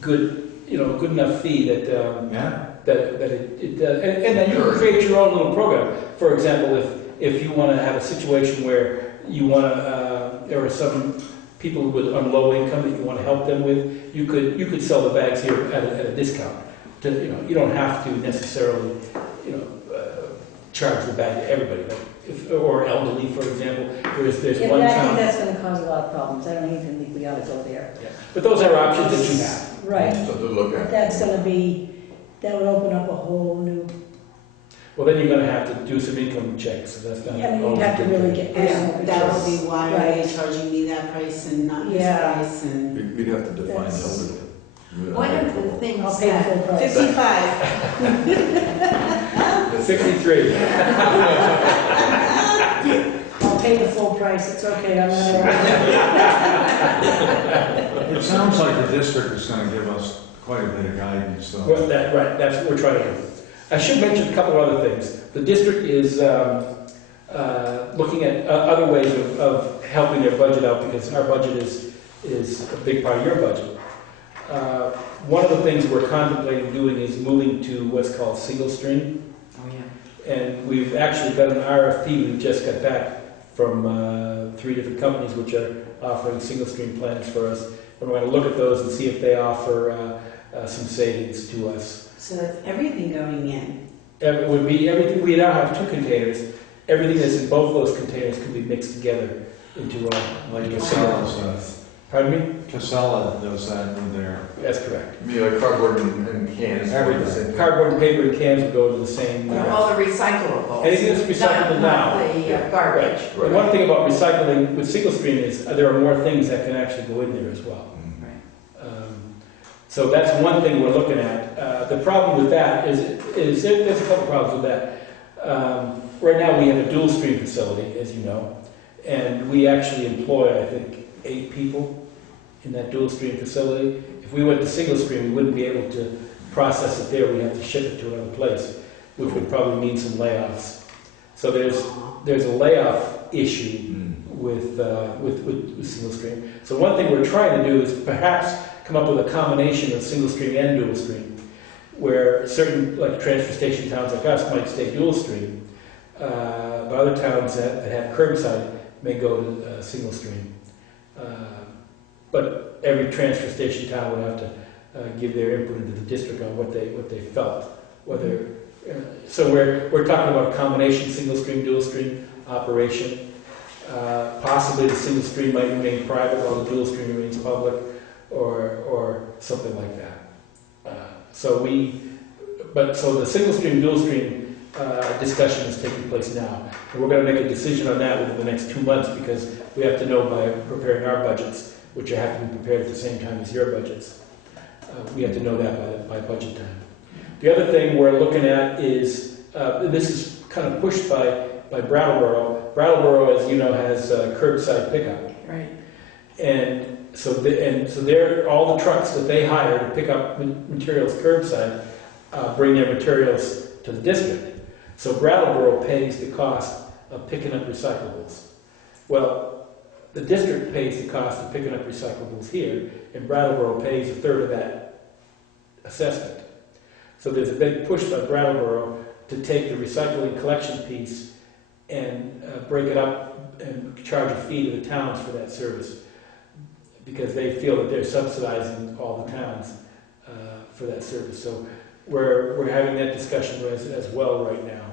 good, good enough fee that, Yeah, that it does, and then you can create your own little program. For example, if you want to have a situation where you want to, there are some people with on low income that you want to help them with, you could sell the bags here at a discount. You don't have to necessarily, charge the bag to everybody, or elderly, for example. There's Yeah, one but I think town. that's gonna cause a lot of problems. I don't even think we ought to go there. Yeah. But those are options that you have. Right. Something to look at. That's gonna be, that would open up a whole new, Well, then you're going to have to do some income checks. So that's not. I mean, you'd have to really get. And that would be why are they Right. charging me that price and not this Yeah. price and We'd have to define That's- elderly. one of the I'll things pay the that, full price. 55. 63. I'll pay the full price, it's okay, I'm not. it sounds like the district is gonna give us quite a bit of guidance, so. Well, right, that's what we're trying to do. I should mention a couple of other things. The district is looking at other ways of helping their budget out because our budget is a big part of your budget. One of the things we're contemplating doing is moving to what's called single stream. oh yeah, And we've actually got an RFP we just got back from 3 different companies which are offering single stream plans for us. And we're going to look at those and see if they offer some savings to us. So that's everything going in. It would be everything. We now have 2 containers. Everything that's in both those containers can be mixed together into Like into a Casella single. does. Pardon me? Casella does that with their, That's correct. You mean like cardboard and cans? Everything. Cardboard and paper and cans would go to the same. all the recyclables. Anything that's recyclable Not now. the garbage. The one thing about recycling with single stream is there are more things that can actually go in there as well. So that's one thing we're looking at. The problem with that is there's a couple problems with that. Right now we have a dual stream facility, as you know, and we actually employ, I think, 8 people in that dual stream facility. If we went to single stream, we wouldn't be able to process it there. We'd have to ship it to another place, which would probably mean some layoffs. So there's a layoff issue with single stream. So one thing we're trying to do is perhaps come up with a combination of single stream and dual stream, where certain like transfer station towns like us might stay dual stream, but other towns that have curbside may go to single stream. But every transfer station town would have to give their input into the district on what they felt. Whether so we're talking about a combination single stream dual stream operation. Possibly the single stream might remain private while the dual stream remains public, or something like that. So the single stream dual stream discussion is taking place now, and we're going to make a decision on that within the next 2 months because we have to know by preparing our budgets, which have to be prepared at the same time as your budgets. We have to know that by budget time. The other thing we're looking at is this is kind of pushed by Brattleboro. Brattleboro, as you know, has curbside pickup. Right. And so they're all the trucks that they hire to pick up materials curbside bring their materials to the district. So Brattleboro pays the cost of picking up recyclables. Well, the district pays the cost of picking up recyclables here, and Brattleboro pays 1/3 of that assessment. So there's a big push by Brattleboro to take the recycling collection piece and break it up and charge a fee to the towns for that service, because they feel that they're subsidizing all the towns for that service. So we're having that discussion as well right now.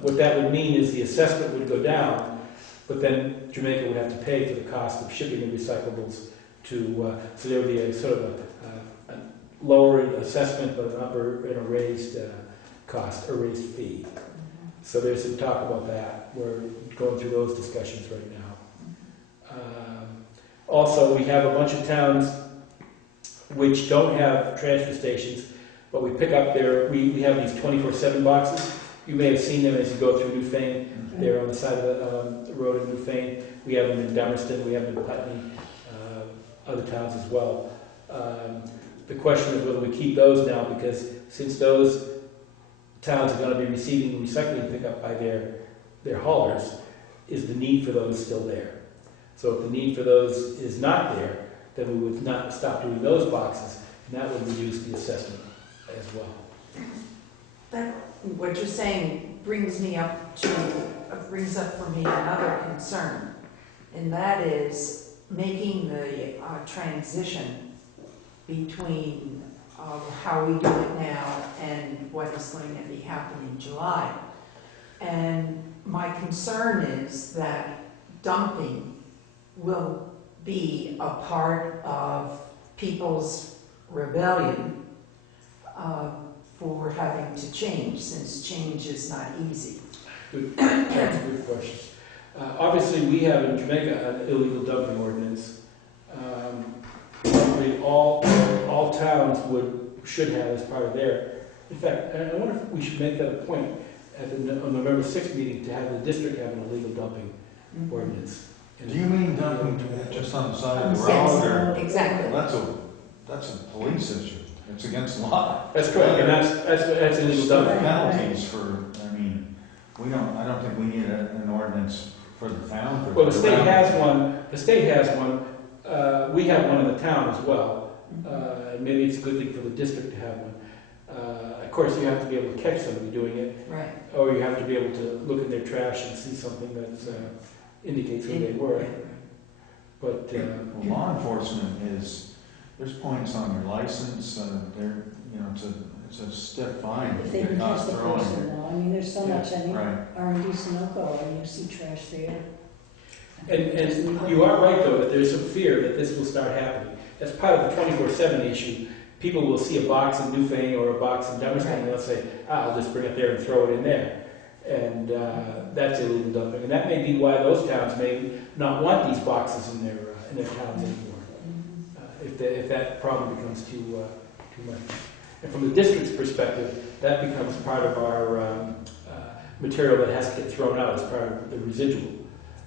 What that would mean is the assessment would go down, but then Jamaica would have to pay for the cost of shipping the recyclables to, so there would be a sort of a lower assessment, but an upper and a raised cost, a raised fee. So there's some talk about that. We're going through those discussions right now. Also, we have a bunch of towns which don't have transfer stations, but we pick up we have these 24/7 boxes. You may have seen them as you go through Newfane. They're on the side of the road in Newfane. We have them in Dummerston, we have them in Putney, other towns as well. The question is whether we keep those now, because since those towns are going to be receiving recycling pickup by their haulers, is the need for those still there? So if the need for those is not there, then we would not stop doing those boxes, and that would reduce the assessment as well. What you're saying brings up for me another concern, and that is making the transition between how we do it now and what is going to be happening in July. And my concern is that dumping will be a part of people's rebellion for having to change, since change is not easy. That's a good question. Obviously, we have in Jamaica an illegal dumping ordinance. Probably all towns should have as part of their. In fact, I wonder if we should make that a point at the November 6th meeting to have the district have an illegal dumping ordinance. Do you mean dumping just on the side of the Yes, road, or? exactly. That's a police issue. It's against the law. That's correct, and that's illegal dumping. Penalties for, I mean, I don't think we need an ordinance for the town. Well, the state has one. The state has one. We have one in the town as well. Maybe it's a good thing for the district to have one. Of course, you have to be able to catch somebody doing it, Right. or you have to be able to look in their trash and see something that indicates who they were. But Well, law enforcement there's points on your license, it's a stiff fine. If they You're can not catch the throwing person, it. though, I mean, there's so much, I mean, Right. R&D Sunoco, and you see trash there. And you are right, though, that there's some fear that this will start happening. That's part of the 24/7 issue. People will see a box in Newfane or a box in Dummerston, and they'll say, I'll just bring it there and throw it in there. And that's illegal dumping. And that may be why those towns may not want these boxes in their towns anymore, if that problem becomes too much. And from the district's perspective, that becomes part of our material that has to get thrown out as part of the residual.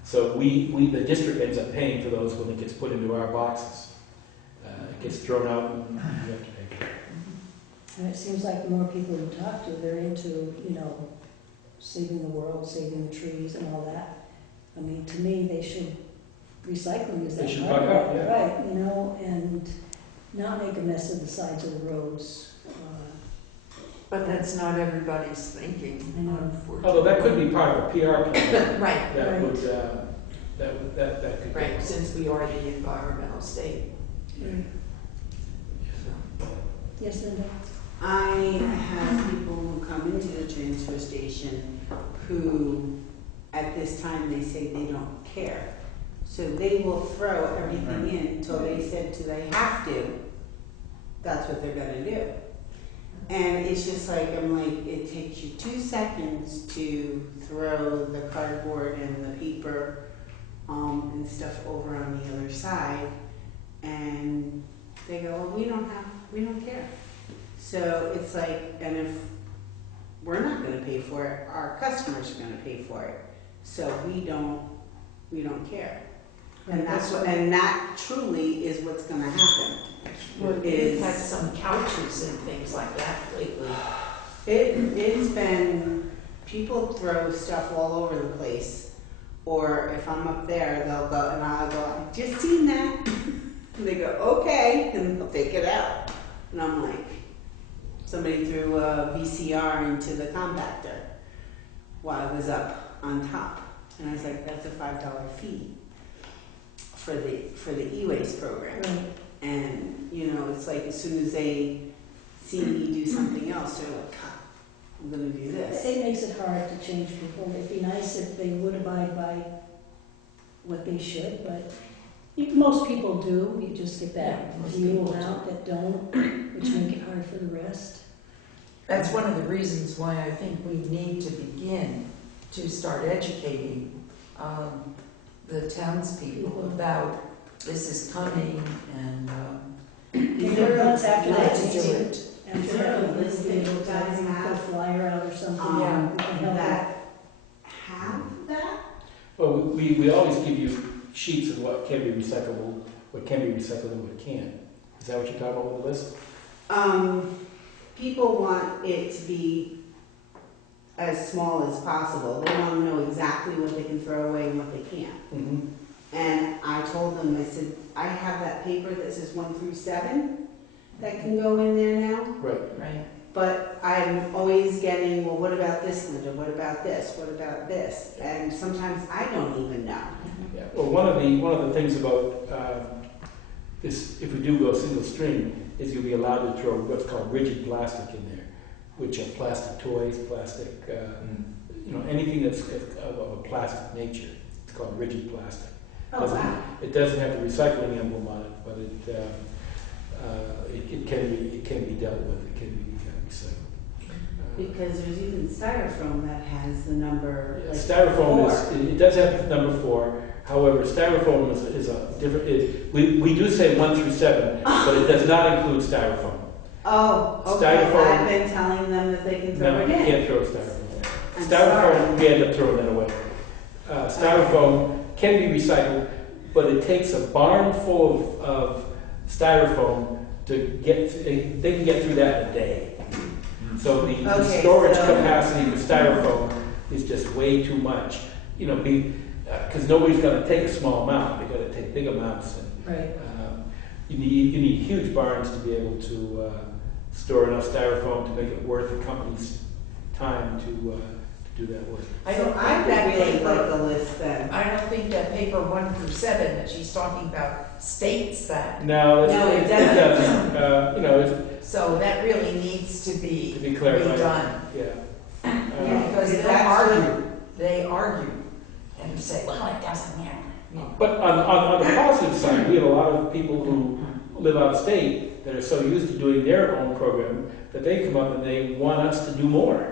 So the district ends up paying for those when it gets put into our boxes. It gets thrown out and we have to pay for it. And it seems like the more people you talk to, they're into, saving the world, saving the trees and all that. I mean, to me, recycling is They that should part of buck up, it, yeah. right, and not make a mess of the sides of the roads. But that's not everybody's thinking, I know. unfortunately. Although that could be part of a PR plan. Right, That Right. would, that could be. right, since we are the environmental state. So. Yes, Linda? I have people who come into the transfer station who, at this time, they say they don't care. So they will throw everything in until they said to they have to. That's what they're gonna do. And it's just like, I'm like, it takes you 2 seconds to throw the cardboard and the paper and stuff over on the other side. And they go, well, we don't care. So it's like, and if we're not gonna pay for it, our customers are gonna pay for it. So we don't care. And that truly is what's gonna happen. We've had some couches and things like that lately. It's been, people throw stuff all over the place. Or if I'm up there, they'll go, and I'll go, I've just seen that. And they go, okay, and they'll take it out. And I'm like, somebody threw a VCR into the compactor while I was up on top. And I was like, that's a $5 fee for the e-waste program. Right. And, you know, it's like as soon as they see me do something else, they're like, "Huh, I'm gonna do this." It makes it hard to change people. It'd be nice if they would abide by what they should, but most people do. You just get that most few people do. amount that don't, which make it hard for the rest. That's one of the reasons why I think we need to begin to start educating the townspeople about this is coming and Maybe once after how that, to do it. after that, we'll be able to Guys put a have, flyer out or something. Yeah. We can help that have that? Well, we always give you sheets of what can be recyclable, what can be recycled and what can't. Is that what you're talking about with the list? People want it to be as small as possible. They want to know exactly what they can throw away and what they can't. Mm-hmm. And I told them, I said, I have that paper that says 1 through 7 that can go in there now. Right. Right. But I'm always getting, well, what about this, Linda? What about this? What about this? And sometimes I don't even know. Yeah. Well, one of the things about this, if we do go single stream, is you'll be allowed to throw what's called rigid plastic in there, which are plastic toys, plastic, anything that's of a plastic nature. It's called rigid plastic. Oh, wow. It doesn't have the recycling emblem on it, but it can be dealt with. It can be recycled. Because there's even styrofoam that has the number, like Styrofoam 4. it does have number 4. However, styrofoam is a different. We do say 1 through 7, but it does not include styrofoam. Oh, okay. Styrofoam- I've been telling them that they can throw No, it you in. can't throw styrofoam. I'm Styrofoam, sorry. we end up throwing that away. Styrofoam can be recycled, but it takes a barn full of styrofoam to get. They can get through that in a day. So the Okay, storage so- capacity for styrofoam is just way too much. Because nobody's going to take a small amount. They're going to take big amounts. And, Right. you need huge barns to be able to store enough styrofoam to make it worth the company's time to do that work. I don't think I that would really paper, like a list then. I don't think that paper 1 through 7 that she's talking about states that. No, No, it it doesn't. doesn't. So that really needs to be To be clarified. redone. Yeah. Yeah. Because It's they'll actually- argue, they argue and say, well, it doesn't matter. But on the positive side, we have a lot of people who live out of state that are so used to doing their own program that they come up and they want us to do more.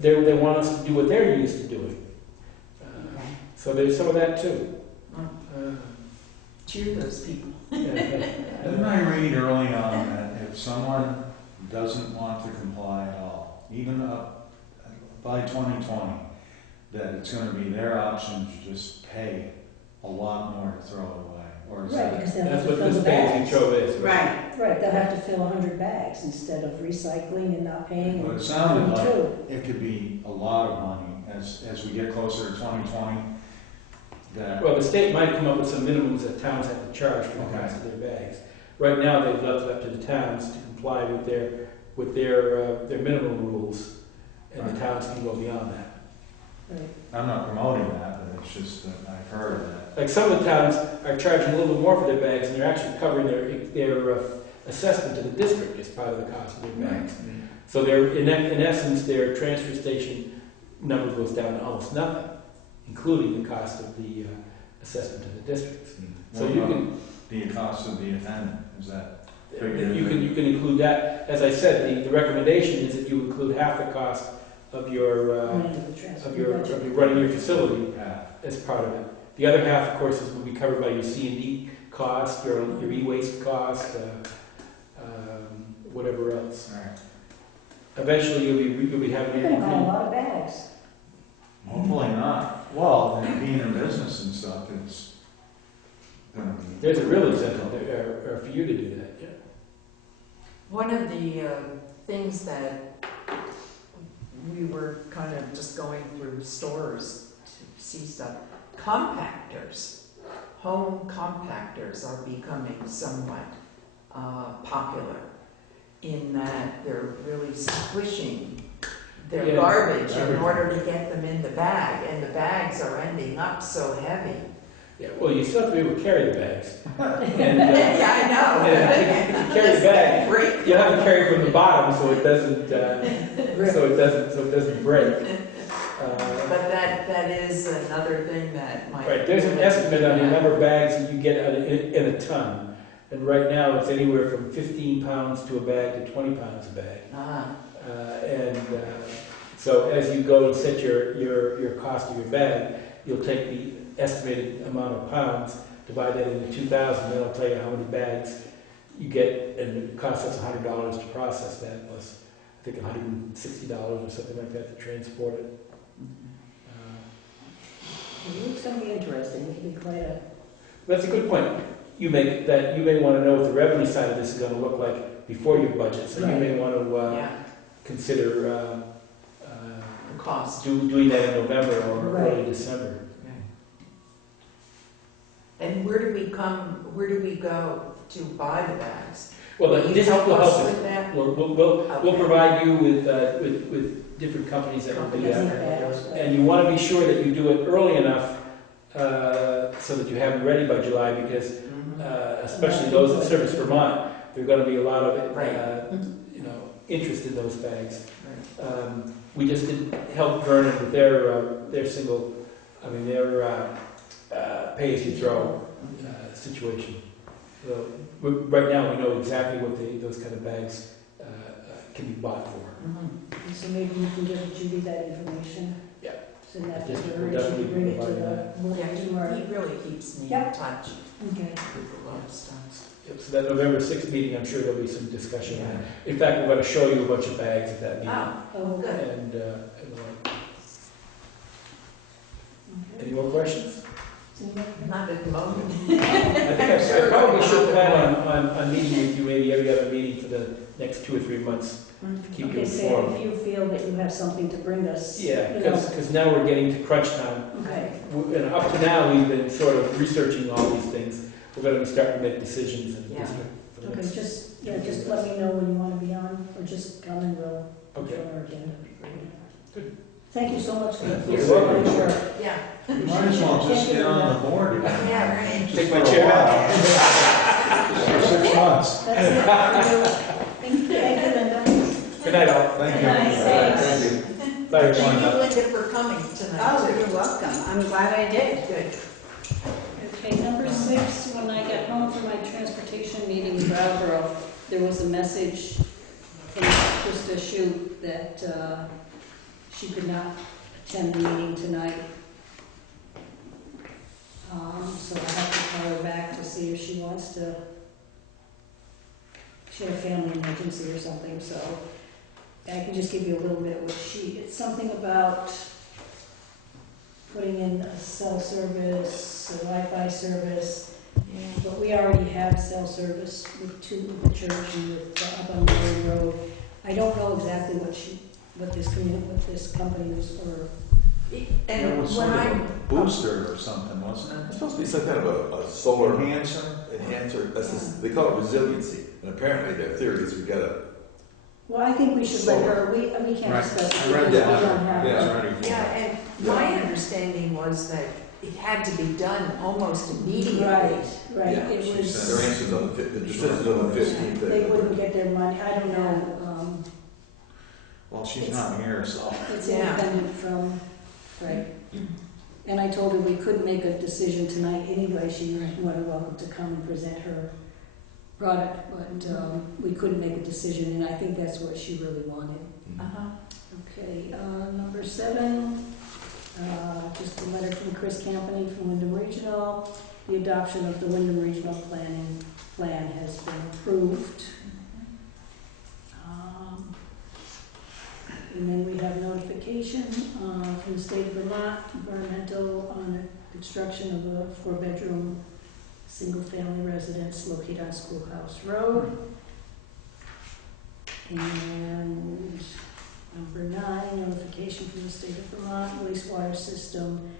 They want us to do what they're used to doing. So there's some of that too. Cheer those people. Didn't I read early on that if someone doesn't want to comply at all, even up by 2020, that it's going to be their option to just pay a lot more to throw it away? Or is Right, that, because they'll have That's to what fill this the pay as bags. you throw is. Right. Right, they'll have to fill 100 bags instead of recycling and not paying. but and it sounded like 22. it could be a lot of money as we get closer to 2020. That Well, the state might come up with some minimums that towns have to charge for the Okay. cost of their bags. Right now, they've left it up to the towns to comply with their minimum rules, and the Right. towns can go beyond that. Right. I'm not promoting that, but it's just that I've heard of that. Like some of the towns are charging a little bit more for their bags, and they're actually covering their assessment to the district as part of the cost of their bags. So they're in essence, their transfer station number goes down to almost nothing, including the cost of the assessment to the districts. So What you about can the cost of the attendant, is that? you can include that. As I said, the recommendation is that you include half the cost of your Running the transfer of your budget. running your facility Yeah. as part of it. The other half, of course, will be covered by your C&D cost, your e-waste cost, whatever else. All right. Eventually, you'll be having You're gonna buy a lot of bags. Hopefully not. Well, and being in business and stuff, it's gonna be. There's a real incentive there for you to do that. Yeah. One of the things that we were kind of just going through stores to see stuff, compactors, home compactors are becoming somewhat popular. in that they're really squishing their Yeah, garbage in everything. order to get them in the bag, and the bags are ending up so heavy. Yeah, well, you still have to be able to carry the bags. And, Yeah, I know. if you carry the bag, Break. you have to carry from the bottom so it doesn't, so it doesn't break. But that is another thing that might. Right, there's an estimate on the number of bags that you get in a ton. And right now, it's anywhere from 15 pounds to a bag to 20 pounds a bag. Ah, So as you go and set your cost of your bag, you'll take the estimated amount of pounds, divide that into 2,000, that'll tell you how many bags you get, and it costs us $100 to process that, plus I think $160 or something like that to transport it. It's gonna be interesting, it can be quite a, That's a good point. You may want to know what the revenue side of this is going to look like before your budget, so you may want to yeah, consider the cost. doing that in November or Right. early December. And where do we go to buy the bags? Well, Will you this will help help us us. with that? We'll Okay. provide you with different companies that will do companies that. and bags, right? And you want to be sure that you do it early enough so that you have it ready by July, because Mhm. especially those that service Vermont, there are going to be a lot of Right. interest in those bags. Right. We just did help Vernon with their single, their pay-as-you-throw situation. So right now, we know exactly what those kind of bags can be bought for. Mhm. so maybe you can give Judy that information. Yeah. Send that to Just- her, we'll and she definitely can bring it to provide the, Yeah, to our, he really keeps me in Yep. touch okay. with a lot of stuff. Yep, so that November 6th meeting, I'm sure there'll be some discussion on it. In fact, we're going to show you a bunch of bags at that meeting. Oh, Oh, good. And any more questions? Not at the moment. I think I probably should plan on meeting with you maybe every other meeting for the next 2 or 3 months to keep you Okay, so informed. if you feel that you have something to bring us, Yeah, you know, because now we're getting to crunch time. okay, And up to now, we've been sort of researching all these things. We're going to be starting to make decisions in the Yeah. district. for the okay, next- just let me know when you want to be on, or just come and we'll put Okay. it on our agenda. Good. Thank you so much for You're your welcome. work. Yeah. You might as well just get on the board again. Yeah, right. Just Take for my a chair while. Just for 6 months. That's it. Thank you, Linda. Good night, all. Thank you. Nice, thanks. Thank you. Bye, Thank everyone. you, Linda, for coming tonight. Oh, you're welcome. I'm glad I did. Good. Okay, number 6, when I got home from my transportation meeting in Brattleboro, there was a message from Krista Shute that she could not attend the meeting tonight. So I have to call her back to see if she wants to, she had a family emergency or something, so I can just give you a little bit of what it's something about putting in a cell service, a Wi-Fi service, but we already have cell service with the church and with up on Main Road. I don't know exactly what this company is, or, There And was when sort of I, a booster or something, wasn't It's it? supposed to be some kind of a solar Enhancer? enhancer. They call it resiliency. And apparently their theory is we got to, well, I think we should let her, we can't Right. discuss it. I read because that. we don't have Yeah. it. It's ready for yeah, it. and my understanding was that it had to be done almost immediately. Right, right, Yeah, it she was, said. their answer's on the decision's on the 15th. they wouldn't get their money, I don't know, Well, she's not here, so. it's Yeah. independent from, right. And I told her we couldn't make a decision tonight anyway, she was more than welcome to come and present her product, but we couldn't make a decision, and I think that's what she really wanted. Uh-huh. Okay, number 7, just a letter from Chris Campany from Wyndham Regional. The adoption of the Wyndham Regional Plan has been approved. And then we have notification from the state of Vermont, environmental, on the construction of a 4-bedroom, single-family residence located on Schoolhouse Road. And number 9, notification from the state of Vermont, wastewater system,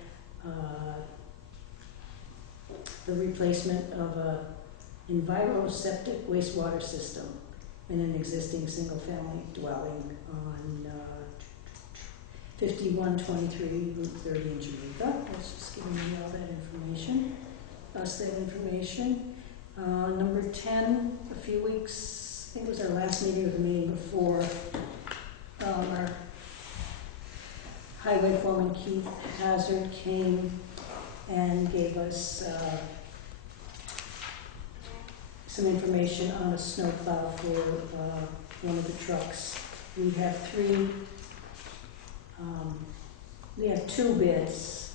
the replacement of a enviroseptic wastewater system in an existing single-family dwelling on 5123 Route 30 in Jamaica. That's just giving you all that information, us that information. Number 10, a few weeks, I think it was our last meeting or the meeting before, our highway foreman Keith Hazard came and gave us some information on a snowplow for one of the trucks. We have two bids,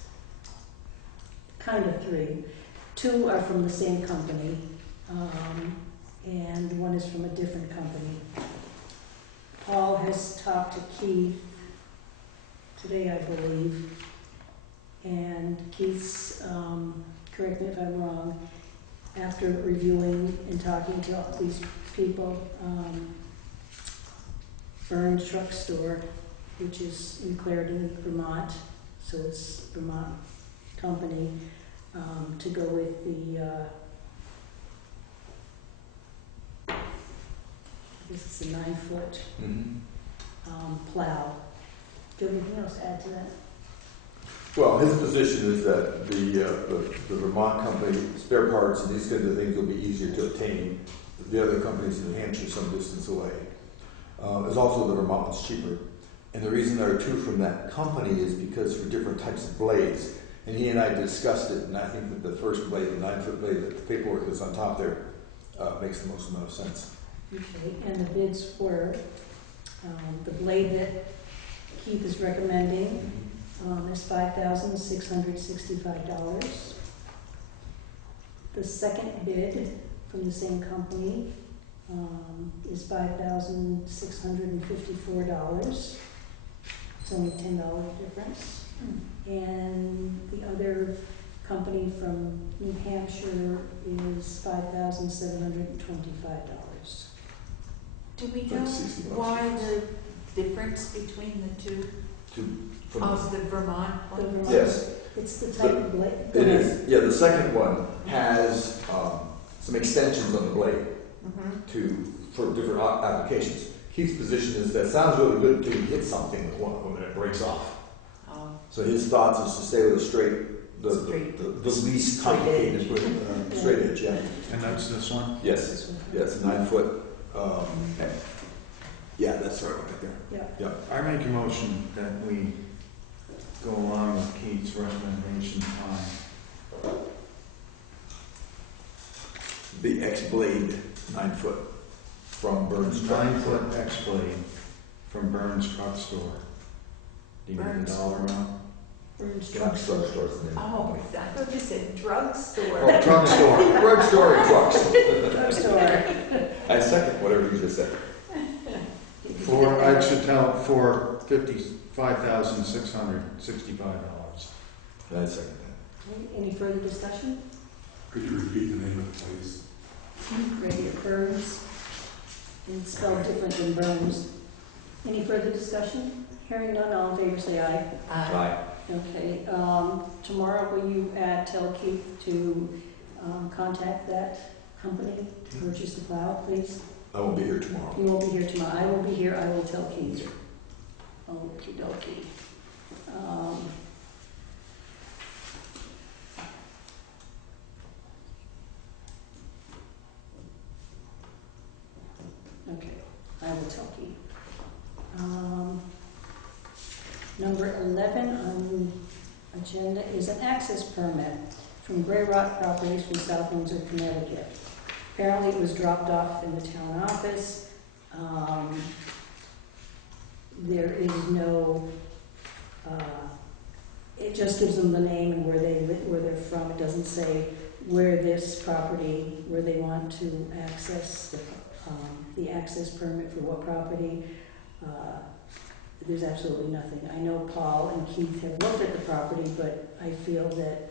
kind of three. Two are from the same company, and one is from a different company. Paul has talked to Keith today, I believe, and Keith's, correct me if I'm wrong, after reviewing and talking to all these people, Burns Truck Store, which is in Clarendon, Vermont, so it's Vermont company, to go with the, this is a 9-foot plow. Do you have anything else to add to that? Well, his position is that the Vermont company, spare parts and these kinds of things will be easier to obtain. The other companies in New Hampshire, some distance away. There's also the Vermont is cheaper. And the reason there are two from that company is because for different types of blades. And he and I discussed it, and I think that the first blade, the 9-foot blade, that the paperwork that's on top there, makes the most amount of sense. Okay, and the bids were, the blade that Keith is recommending is $5,665. The second bid from the same company is $5,654. It's only $10 difference. And the other company from New Hampshire is $5,725. Do we know Like $60 why difference. the difference between the two From of the Vermont The one? Vermont- Yes, It's the type of blade. it is. Yeah, the second one has some extensions on the blade for different applications. Keith's position is that sounds really good until you hit something with one of them and it breaks off. So his thoughts is to stay with a straight, the least complicated straight edge. Yeah. And that's this one? Yes. This one. Yeah, it's a 9-foot. Yeah, that's right there. Yeah. I make a motion that we go along with Keith's recommendation on The X-Blade 9-foot from Burns. 9-foot X-blade from Burns Truck Store. Do you need Burns. the dollar amount? Burns Truck Truck Store. Store's the name. Oh, I thought you said drugstore. Oh, truck store. Drug store and trucks. Truck Store. I second whatever you just said. I should tell, for $55,665. I second Any further discussion? Could you repeat the name of the place? Radio Burns. It's spelled different than Burns. Any further discussion? Hearing none, all in favor say aye. that. Aye. Okay, tomorrow will you tell Keith to contact that company to purchase the plow, please? I won't be here tomorrow. You won't be here tomorrow. I will be here. I will tell Keith. Okie dokie. Okay, I will tell Keith. Number 11 on the agenda is an access permit from Gray Rock Properties from South Windsor, Connecticut. Apparently it was dropped off in the town office. There is no, it just gives them the name and where they live, where they're from. It doesn't say where this property, where they want to access the access permit for what property. There's absolutely nothing. I know Paul and Keith have looked at the property, but I feel that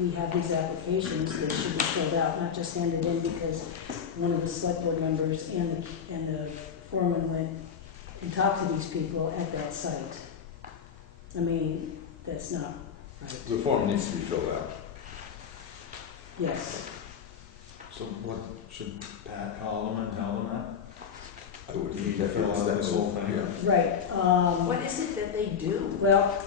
we have these applications that should be filled out, not just handed in because one of the select board members and the foreman went and talked to these people at that site. I mean, that's not right. The form needs to be filled out. Yes. So what, should Pat call them and tell them that? I would need To to fill out this whole thing. Yeah. Right. What is it that they do? Well,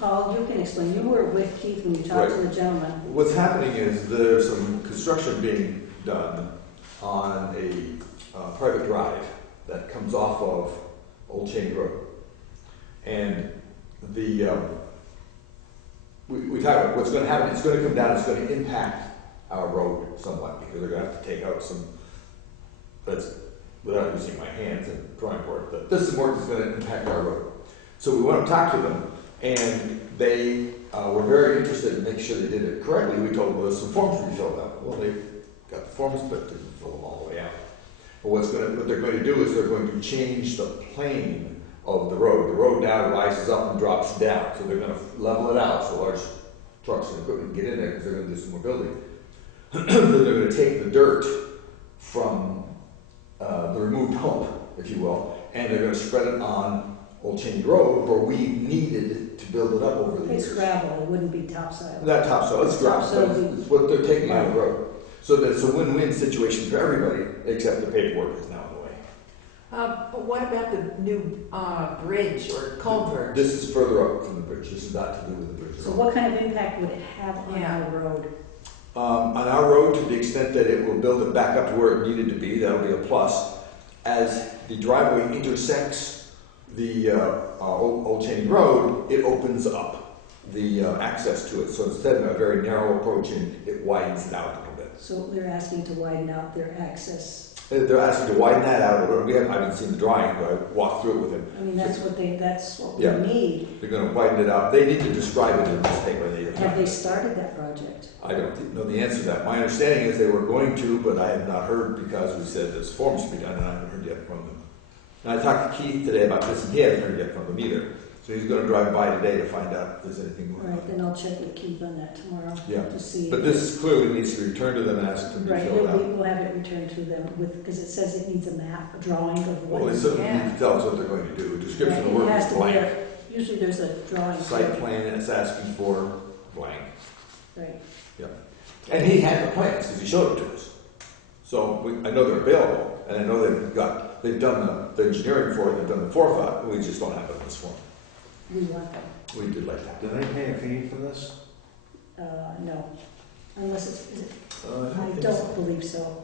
Paul, you can explain. You were with Keith when you talked to the gentleman. What's happening is there's some construction being done on a private drive that comes off of Old Chain Road. And the, we talked about what's going to happen. It's going to come down, it's going to impact our road somewhat because they're going to have to take out some, that's without using my hands and drawing board, but this is work that's going to impact our road. So we want to talk to them, and they were very interested in making sure they did it correctly. We told them there was some forms to be filled out. Well, they got the forms, but didn't fill them all the way out. But what they're going to do is they're going to change the plane of the road. The road now rises up and drops down, so they're going to level it out so large trucks and equipment can get in there because they're going to do some more building. They're going to take the dirt from the removed hump, if you will, and they're going to spread it on Old Cheney Road where we needed to build it up over the It's years. gravel, it wouldn't be topsoil. Not topsoil, it's gravel, so it's what they're taking out of the road. So that it's a win-win situation for everybody, except the paperwork is now in the way. But what about the new bridge or culvert? This is further up from the bridge. This is not to do with the bridge at So all. what kind of impact would it have on Yeah. our road? On our road, to the extent that it will build it back up to where it needed to be, that'll be a plus. As the driveway intersects the Old Cheney Road, it opens up the access to it. So instead of a very narrow approach, it widens it out a little bit. So they're asking to widen out their access. They're asking to widen that out a little. I haven't seen the drawing, but I walked through it with him. I mean, that's what we Yeah. need. They're going to widen it out. They need to describe it in this paper. Have they started that project? I don't know the answer to that. My understanding is they were going to, but I have not heard because we said there's forms to be done, and I haven't heard yet from them. And I talked to Keith today about this, and he hasn't heard yet from them either. So he's going to drive by today to find out if there's anything All going right, on. then I'll check with Keith on that tomorrow. Yeah. To see. But this clearly needs to be returned to them and asked to be Right, filled out. we'll have it returned to them with, because it says it needs a map, a drawing of what. Well, they certainly need to tell us what they're going to do. A description of the It work has is to be blank. usually there's a drawing. Site plan it's asking for blank. Right. And he had the plans because he showed them to us. So I know they're available, and I know they've done the engineering for it, they've done the forethought. We just don't have it in this form. We want them. We did like that. Do they pay a fee for this? No, unless is it, I think don't so. believe so.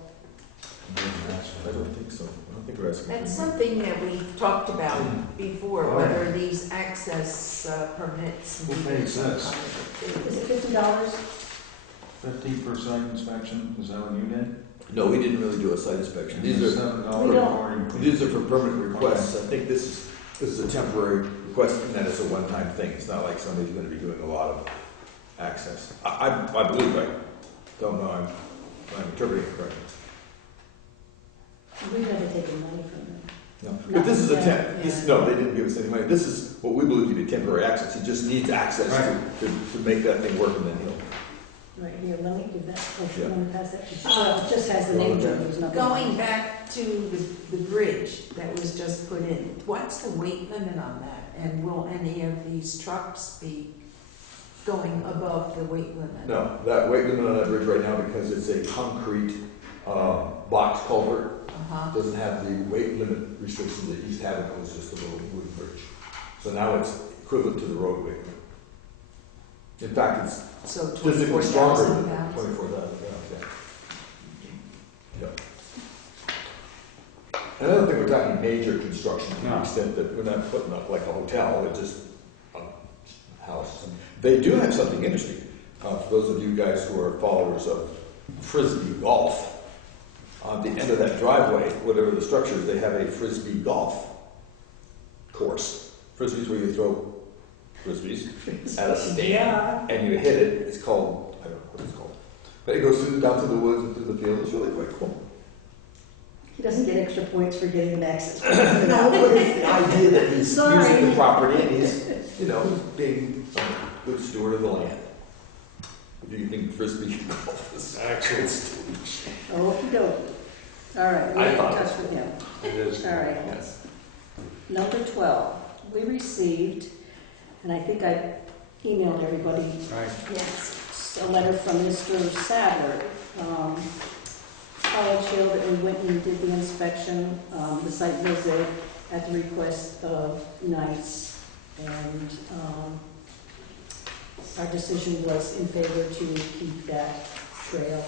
I don't think so. I don't think we're asking. That's for something that we've talked about before, Oh, whether these access permits. Who pays this? Is it $50? 50% inspection, is that what you did? No, we didn't really do a site inspection. These are $7 We don't. according to- these are for permanent requests. I think this is a temporary request, and that is a one-time thing. It's not like somebody's going to be doing a lot of access. I believe I don't know. I'm interpreting it correctly. We've never taken money from them. No, but this is a no, they didn't give us any money. This is what we believe to be temporary access. He just needs access to make that thing work, and then he'll. Right here, let me give that, Yeah. let me pass that to It just has the name, there's nothing. Going back to the bridge that was just put in, what's the weight limit on that? And will any of these trucks be going above the weight limit? No, that weight limit on that bridge right now, because it's a concrete box culvert, Uh-huh. doesn't have the weight limit restrictions that used to have. It was just a little wooden bridge. So now it's equivalent to the road weight limit. In fact, it's So physically stronger 24,000 than pounds. 24,000 pounds, yeah. And I don't think we're talking major construction to the No. extent that we're not putting up like a hotel, it's just a house. They do have something interesting. For those of you guys who are followers of Frisbee golf, on the end of that driveway, whatever the structure is, they have a Frisbee golf course. Frisbee's where you throw Frisbees at a stand, Yeah. and you hit it. It's called, I don't know what it's called. But it goes down to the woods and through the field. It's really quite cool. He doesn't get extra points for getting an access. No, but it's the idea that he's Sorry. using the property and he's, being a good steward of the land. If you think Frisbee golf is actually stupid. Okey-dokey. All right, we'll I get in thought touch with him. It is. All right. Yes. Number 12, we received, and I think I emailed everybody Right. Yes. a letter from Mr. Sadler. Paul Chill that we went and did the inspection, the site visit at the request of Knights. And our decision was in favor to keep that trail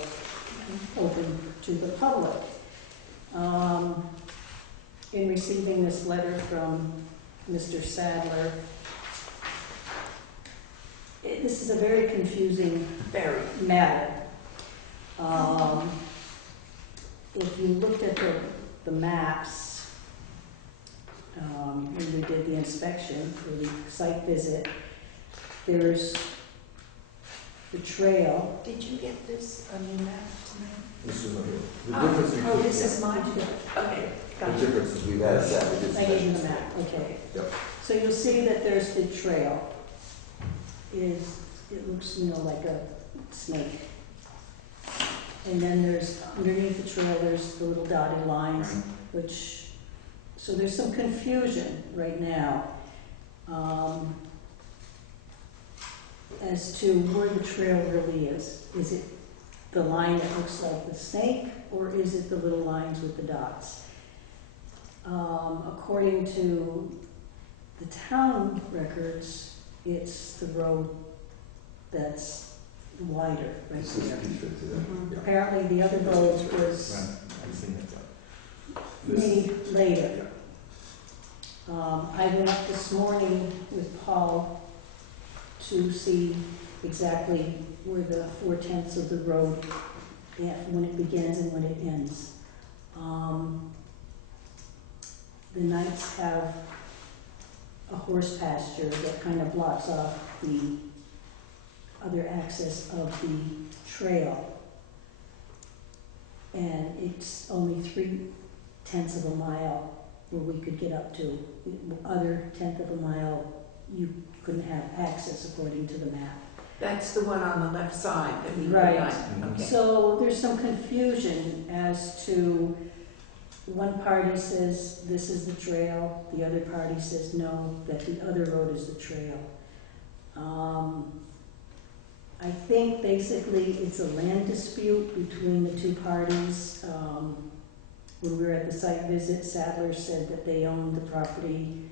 open to the public. In receiving this letter from Mr. Sadler, this is a very confusing matter. If you looked at the maps, when we did the inspection for the site visit, there's the trail. Did you get this on your map tonight? This is not here. The difference between. Oh, this is mine. Okay, The gotcha. difference is we've added that. We did I gave you the specials. map, okay. Yep. So you'll see that there's the trail. It looks, like a snake. And then there's, underneath the trail, there's the little dotted lines, so there's some confusion right now as to where the trail really is. Is it the line that looks like the snake, or is it the little lines with the dots? According to the town records, it's the road that's wider right This is there. piece right to that. Yeah. Apparently, the other road was I've seen that. This- made later. I went up this morning with Paul to see exactly where the 4/10 of the road, when it begins and when it ends. The Knights have a horse pasture that kind of blocks off the other access of the trail. And it's only 3/10 of a mile where we could get up to. The other 1/10 of a mile, you couldn't have access according to the map. That's the one on the left side that we put Right. on. Okay. So there's some confusion as to, one party says this is the trail, the other party says no, that the other road is the trail. I think basically it's a land dispute between the two parties. When we were at the site visit, Sadler said that they owned the property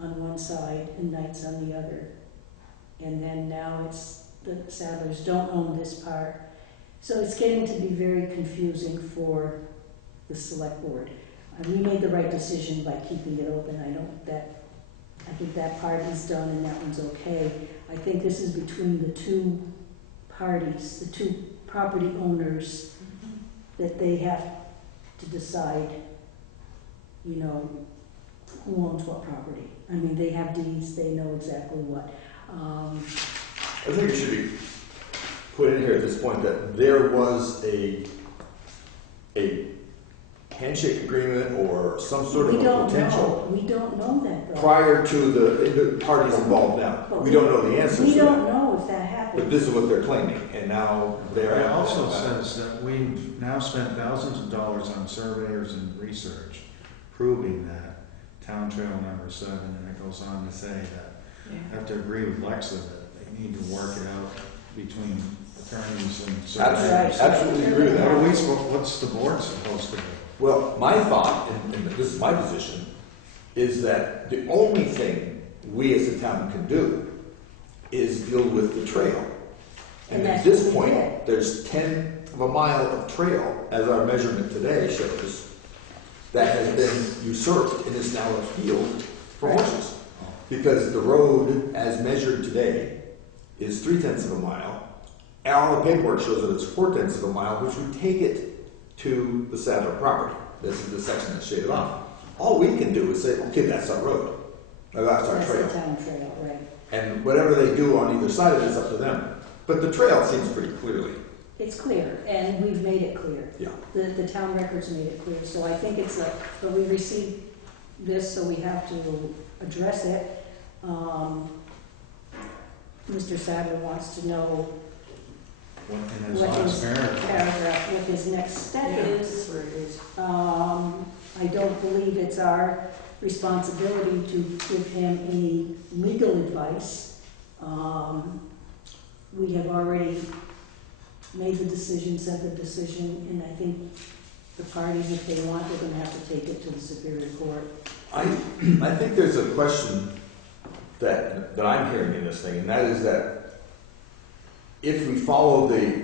on one side and Knights on the other. And then now it's the Sadlers don't own this part. So it's getting to be very confusing for the select board. We made the right decision by keeping it open. I think that part is done and that one's okay. I think this is between the two parties, the two property owners, that they have to decide, who owns what property. I mean, they have deeds, they know exactly what. I think it should be put in here at this point that there was a handshake agreement or some sort of a potential We don't know that though. prior to the parties involved now. But We don't know the answers We to don't that. know if that But happened. this is what they're claiming, and now they're. It also says that we've now spent thousands of dollars on surveyors and research proving that town trail number 7, and it goes on to say that I have to agree with Lexa that they need to work it out between attorneys and surveyors. Absolutely agree with that. What's the board supposed to do? Well, my thought, and this is my position, is that the only thing we as a town can do is deal with the trail. And And at that's this what we point, there's 1/10 of a mile of trail, as our measurement today shows, that has been usurped and is now a field for horses. Because the road, as measured today, is 3/10 of a mile. All the paperwork shows that it's 4/10 of a mile, which would take it to the Sadler property. This is the section that's shaded off. All we can do is say, okay, that's our road. Or that's our That's trail. the town trail, right. And whatever they do on either side of it is up to them. But the trail seems pretty clearly. It's clear, and we've made it clear. Yeah. The town records made it clear, so I think but we received this, so we have to address it. Mr. Sadler wants to know In his what last his paragraph. paragraph, what his next step Yeah, is. this is where it is. I don't believe it's our responsibility to give him any legal advice. We have already made the decision, said the decision, and I think the parties, if they want, they're gonna have to take it to the Superior Court. I think there's a question that I'm hearing in this thing, and that is that if we follow the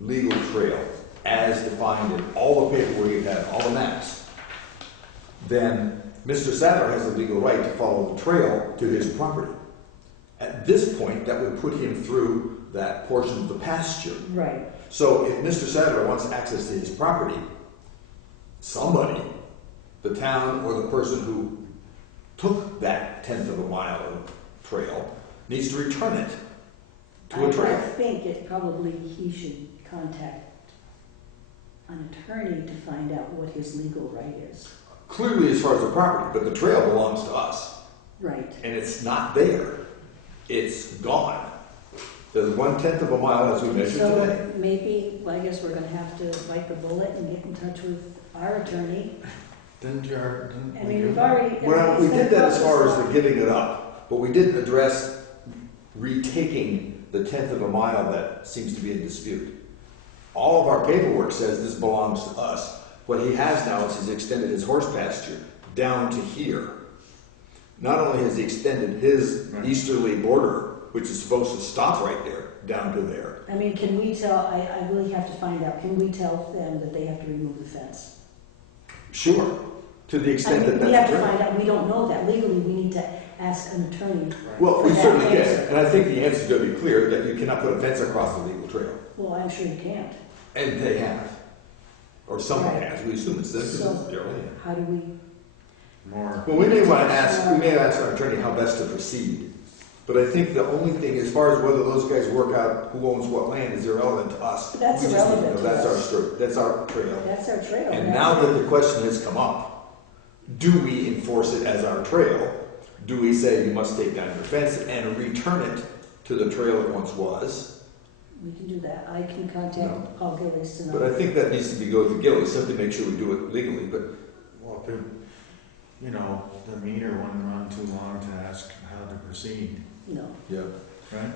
legal trail as defined in all the paperwork we've had, all the maps, then Mr. Sadler has the legal right to follow the trail to his property. At this point, that would put him through that portion of the pasture. Right. So if Mr. Sadler wants access to his property, somebody, the town or the person who took that 1/10 of a mile of trail, needs to return it to a I trail. think it probably, he should contact an attorney to find out what his legal right is. Clearly as far as the property, but the trail belongs to us, Right. and it's not there. It's gone. There's 1/10 of a mile as we measured So today. maybe, well, I guess we're gonna have to bite the bullet and get in touch with our attorney. Didn't I mean, we've already. Well, we it's did been that as far as processed. the giving it up, but we didn't address retaking the 1/10 of a mile that seems to be in dispute. All of our paperwork says this belongs to us. What he has now is he's extended his horse pasture down to here. Not only has he extended his easterly border, which is supposed to stop right there, down to there. I mean, can we tell, I really have to find out, can we tell them that they have to remove the fence? Sure, to the I extent mean, that we have that's to true. find out, we don't know that. Legally, we need to ask an attorney. Well, we for that certainly answer. can, and I think the answer is going to be clear, that you cannot put a fence across the legal trail. Well, I'm sure you can't. And they have. Or someone Right. has, we assume it's them, because So- it's their land. How do we, more. Well, we may want to ask, we may ask our attorney how best to proceed. But I think the only thing, as far as whether those guys work out who owns what land, is irrelevant to us. That's We just need to irrelevant know to That's our us. story, that's our trail. that's our trail. And That's- now that the question has come up, do we enforce it as our trail? Do we say you must take down your fence and return it to the trail it once was? We can do that. I can No. contact Paul Gillies tonight. But I think that needs to be go to Gilly, simply make sure we do it legally, but Well, if it, you know, the meter wouldn't run too long to ask how to proceed, No. yeah. right?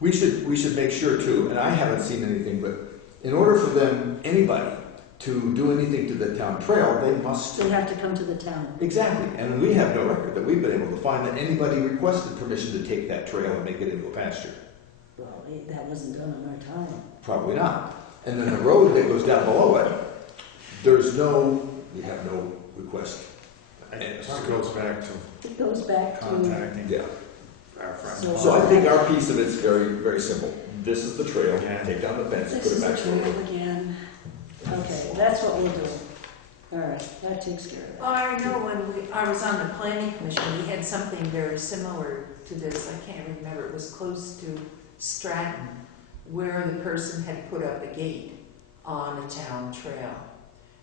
We should make sure too, and I haven't seen anything, but in order for them, anybody, to do anything to the town trail, they must. Still have to come to the town. Exactly, and we have no record that we've been able to find that anybody requested permission to take that trail and make it into a pasture. Well, that wasn't done in our time. Probably not. And then the road that goes down below it, we have no request. It just goes back to It goes back to, contacting Yeah. our friends. So- So I think our piece of it's very, very simple. This is the trail, Yeah. take down the fence, this put is it the back. trail again. Okay, that's what we'll do. All right, that takes care of it. Well, I know when I was on the planning commission, we had something very similar to this. I can't remember. It was close to Stratton, where the person had put up a gate on a town trail.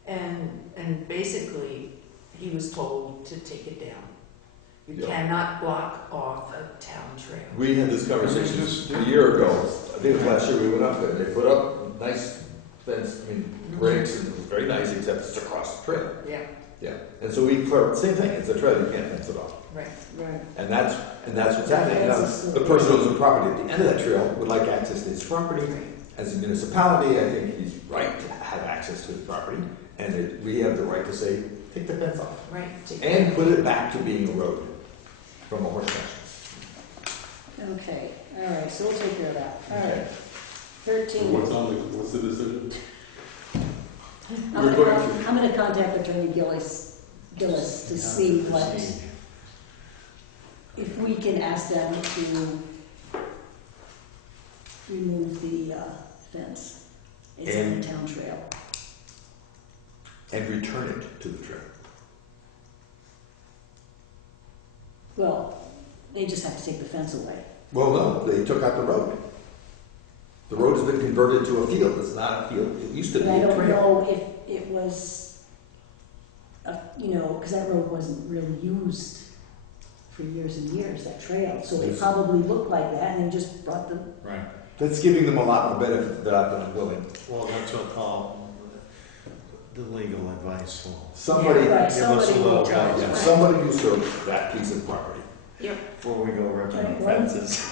And basically, he was told to take it down. You Yeah. cannot block off a town trail. We had this conversation a year ago, I think it was last year, we went up there, and they put up nice fence, I mean, breaks, and it was very nice, except it's across the trail. Yeah, Yeah, and so we, same thing, it's a trail, you can't fence it off. right. Right. And that's what's happening. Now, That's a the person who owns the property at the end of that trail would like access to his property. As a municipality, I think he's right to have access to his property, and we have the right to say, take the fence off, Right. and put it back to being a road from a horse pasture. Okay, all right, so we'll take care of that. All Okay. right. 13. What's the decision? I'm gonna contact Attorney Gillis to see what, if we can ask them to remove the fence. It's on And- the town trail. And return it to the trail. Well, they just have to take the fence away. Well, no, they took out the road. The road has been converted to a field. It's not a field. It used to be But I a don't trail. know if it was, because that road wasn't really used for years and years, that trail. So it Yes. probably looked like that and they just brought them. Right. That's giving them a lot more benefit that I've been willing. Well, that's what the legal advice will. Somebody, Yeah, right, give us a somebody little will tell us. guidance. somebody usurped that piece of property. Before we go ripping up Right. fences.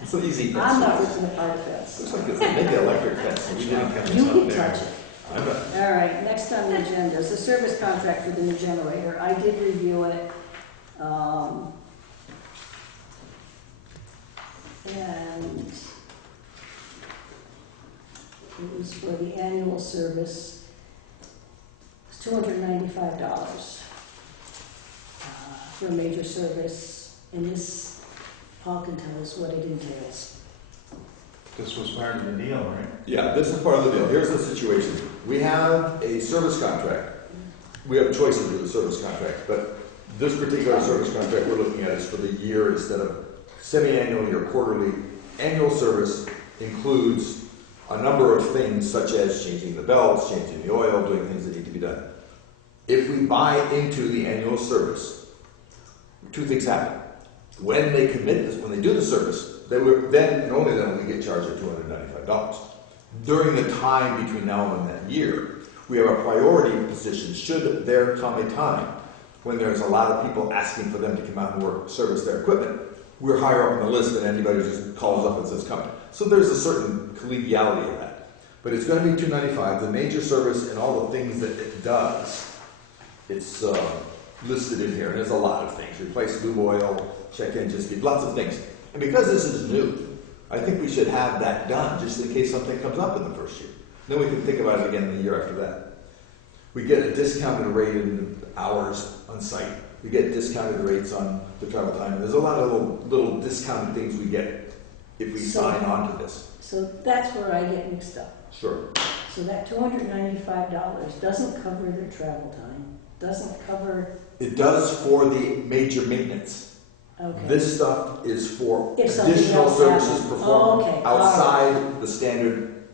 It's an easy I'm not fence. ripping apart a fence. Looks like it's maybe an electric fence, and we didn't have You this can up there. touch it. I'm not, All right, next on the agenda is a service contract for the new generator. I did review it. And it was for the annual service. It's $295 for a major service. And this, Paul can tell us what it entails. This was part of the deal, right? yeah, this is part of the deal. Here's the situation. We have a service contract. We have choices with the service contract, but this particular service contract we're looking at is for the year instead of semi-annually or quarterly. Annual service includes a number of things such as changing the belts, changing the oil, doing things that need to be done. If we buy into the annual service, two things happen. When they commit this, when they do the service, then and only then will we get charged at $295. During the time between now and that year, we have a priority position should there come a time when there's a lot of people asking for them to come out and work, service their equipment. We're higher up on the list than anybody who just calls up and says come. So there's a certain collegiality in that. But it's going to be $295. The major service and all the things that it does, it's listed in here. And there's a lot of things. Replace lube oil, check engine speed, lots of things. And because this is new, I think we should have that done just in case something comes up in the first year. Then we can think about it again the year after that. We get a discounted rate in hours on site. We get discounted rates on the travel time. There's a lot of little discounted things we get if we sign on to this. So that's where I get mixed up. Sure. So that $295 doesn't cover the travel time, doesn't cover, It does for the major maintenance. okay. This stuff is for If something additional else services happens. performed Oh, okay. outside the standard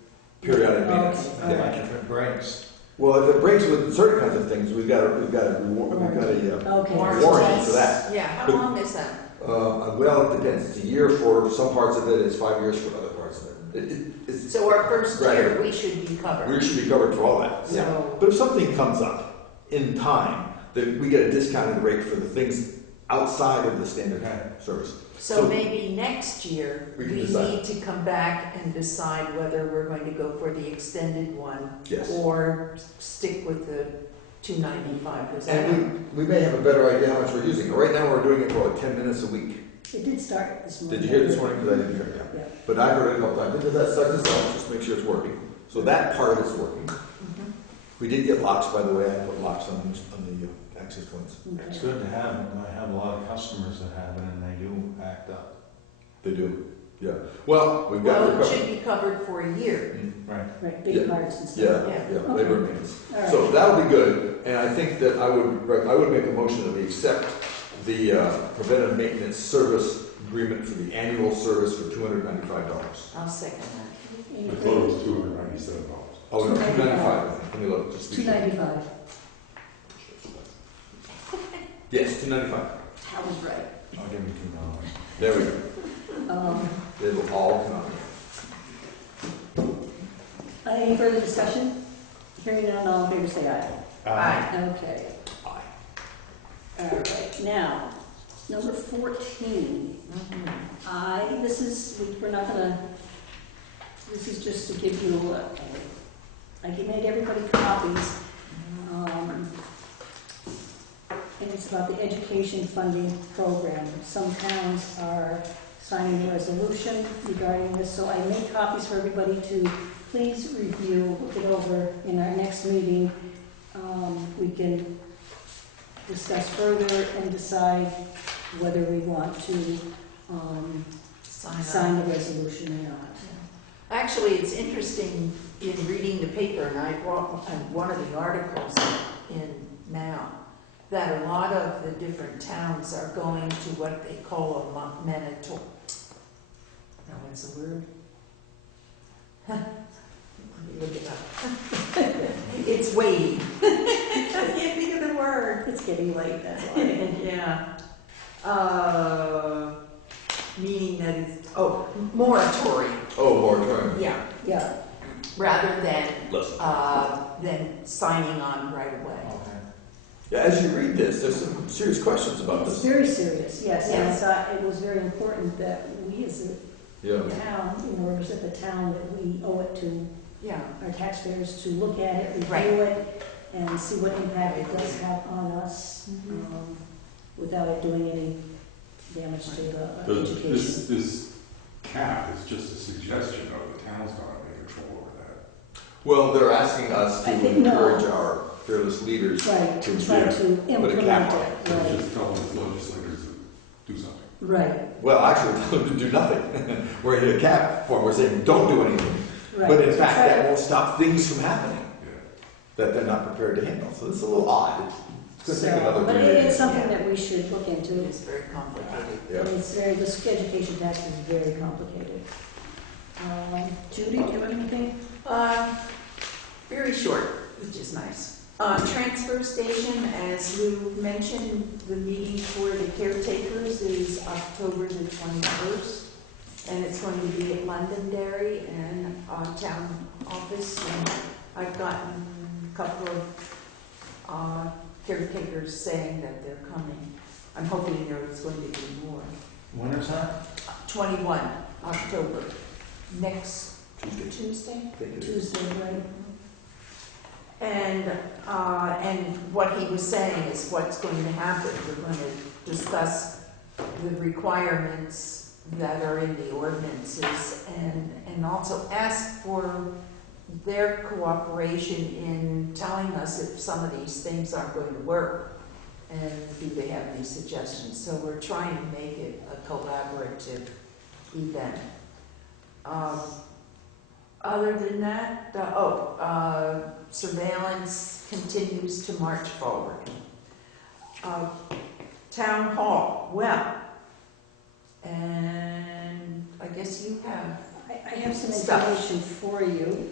periodic maintenance. Okay. I Yeah. think if it breaks. Well, if it breaks with certain kinds of things, we've got a Okay. warranty for that. Yeah, how long is that? Well, it depends. It's a year for some parts of it. It's 5 years for other parts of it. It's, So our first Right. year, we should be covered. we should be covered for all that. Yeah. So- But if something comes up in time, then we get a discounted rate for the things outside of the standard service. So maybe next year, We we can decide. need to come back and decide whether we're going to go for the extended one Yes. or stick with the $295. Is that And we may have a better idea how much we're using. Right now, we're doing it for like 10 minutes a week. It did start this morning. Did you hear this morning? Because I didn't hear it. Yeah. Yeah. But I heard it a couple times. Does that start this out? Just make sure it's working. So that part of it's working. Mhm. We did get locks, by the way. I put locks on the access points. It's Okay. good to have them. I have a lot of customers that have it and they do act up. They do. Yeah. Well, we've got Well, it it covered. should be covered for a year. Right. Right, big Yeah. parts and Yeah, stuff. yeah, labor and maintenance. All right. So that'll be good, and I think that I would make a motion that we accept the preventive maintenance service agreement for the annual service for $295. I'll second that. Any I thought it further- was $297. Oh, no, $295. Let me look. Just be sure. $295. Yes, $295. That was right. I'll give you $2. There we go. They will all come out. Any further discussion? Hearing none, all in favor say aye. Aye. Okay. Aye. All right, now, number 14. Mhm. We're not gonna, this is just to give you, I made everybody copies. And it's about the education funding program. Some towns are signing a resolution regarding this, so I made copies for everybody to please review, look it over. In our next meeting, we can discuss further and decide whether we want to sign the resolution or not. Actually, it's interesting in reading the paper, and I brought one of the articles in now, that a lot of the different towns are going to what they call a mandatory. Now, what's the word? Let me look it up. It's weighty. I can't think of the word. It's getting late, that's why. Yeah. Meaning that it's, moratorium. Oh, moratorium. Yeah. Yeah, Rather Listen. than signing on right away. Okay. Yeah, as you read this, there's some serious questions about it's this. very serious, yes. And I Yes. thought it was very important that we as Yeah. the town, in order that the town, that we owe it to Yeah, our taxpayers to look at it, Right. review it, and see what impact it does have on us, Mhm. without it doing any damage to the education. This cap is just a suggestion, though, the town's not in control over that. Well, they're asking us to I think no. encourage our fearless leaders. Right, to try Yeah. to Put a implement cap on it, So right, just tell the legislators to do something. right, Well, actually, tell them to do nothing. We're in a cap form, we're saying, don't do anything. right. But in To fact, try- that won't stop things from happening Yeah. that they're not prepared to handle. So this is a little odd. It's gonna take So, another but 3 it years. is something Yeah. that we should look it into. is very complicated. Yeah. It's very, this education tax is very complicated. Judy, do you have anything? Very short, which is nice. Transfer station, as Lou mentioned, the meeting for the caretakers is October the 21st. And it's going to be at Londonderry and town office. And I've gotten a couple of caretakers saying that they're coming. I'm hoping there's going to be more. When is that? 21 October, next Tuesday. Tuesday. I think it is. Tuesday, right? And what he was saying is what's going to happen. We're going to discuss the requirements that are in the ordinances and also ask for their cooperation in telling us if some of these things aren't going to work and do they have any suggestions. So we're trying to make it a collaborative event. Other than that, surveillance continues to march forward. Town hall, well, and I guess you have, I have some Stuff. information for you.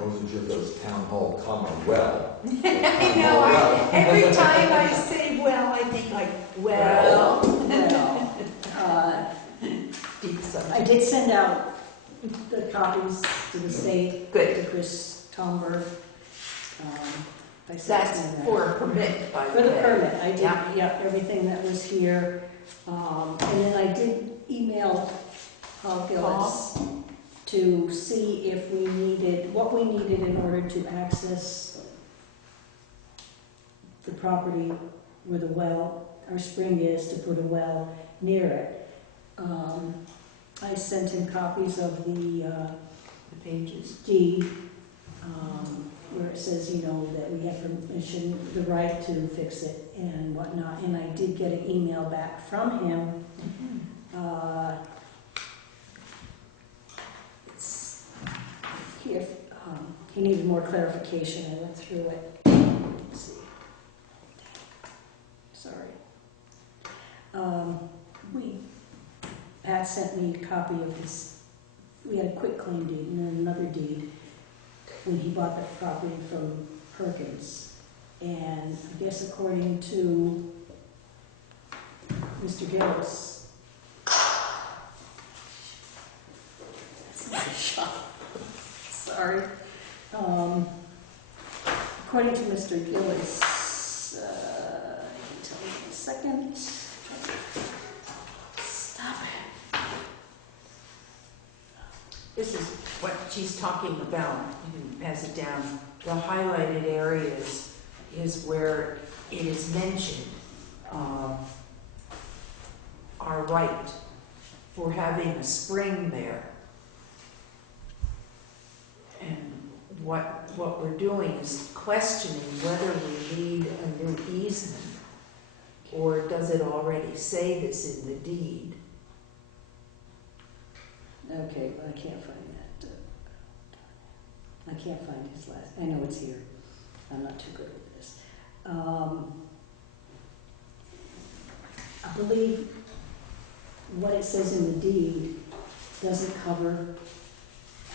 Most of you have those town hall comma well. I know, every time I say well, I think like, well. Well, Deep subject. I did send out the copies to the state, Good. to Chris Tomberg. I sent That's him that. for a permit, by the way. For the permit, I did, Yeah. yeah, everything that was here. And then I did email Paul Gillis to see if we needed, what we needed in order to access the property where the well, our spring is, to put a well near it. I sent him copies of the The pages. deed, where it says, you know, that we have permission, the right to fix it and whatnot. And I did get an email back from him. It's here, he needed more clarification. I went through it. Let's see. Sorry. Pat sent me a copy of his, we had a quick claim deed and then another deed when he bought the property from Perkins. And I guess according to Mr. Gillis, that's not a shot. Sorry. According to Mr. Gillis, I can tell you in a second. Stop it. This is what she's talking about, you can pass it down. The highlighted areas is where it is mentioned, our right for having a spring there. And what we're doing is questioning whether we need a new easement, or does it already say this in the deed? Okay, but I can't find that. I can't find his last, I know it's here. I'm not too good with this. I believe what it says in the deed doesn't cover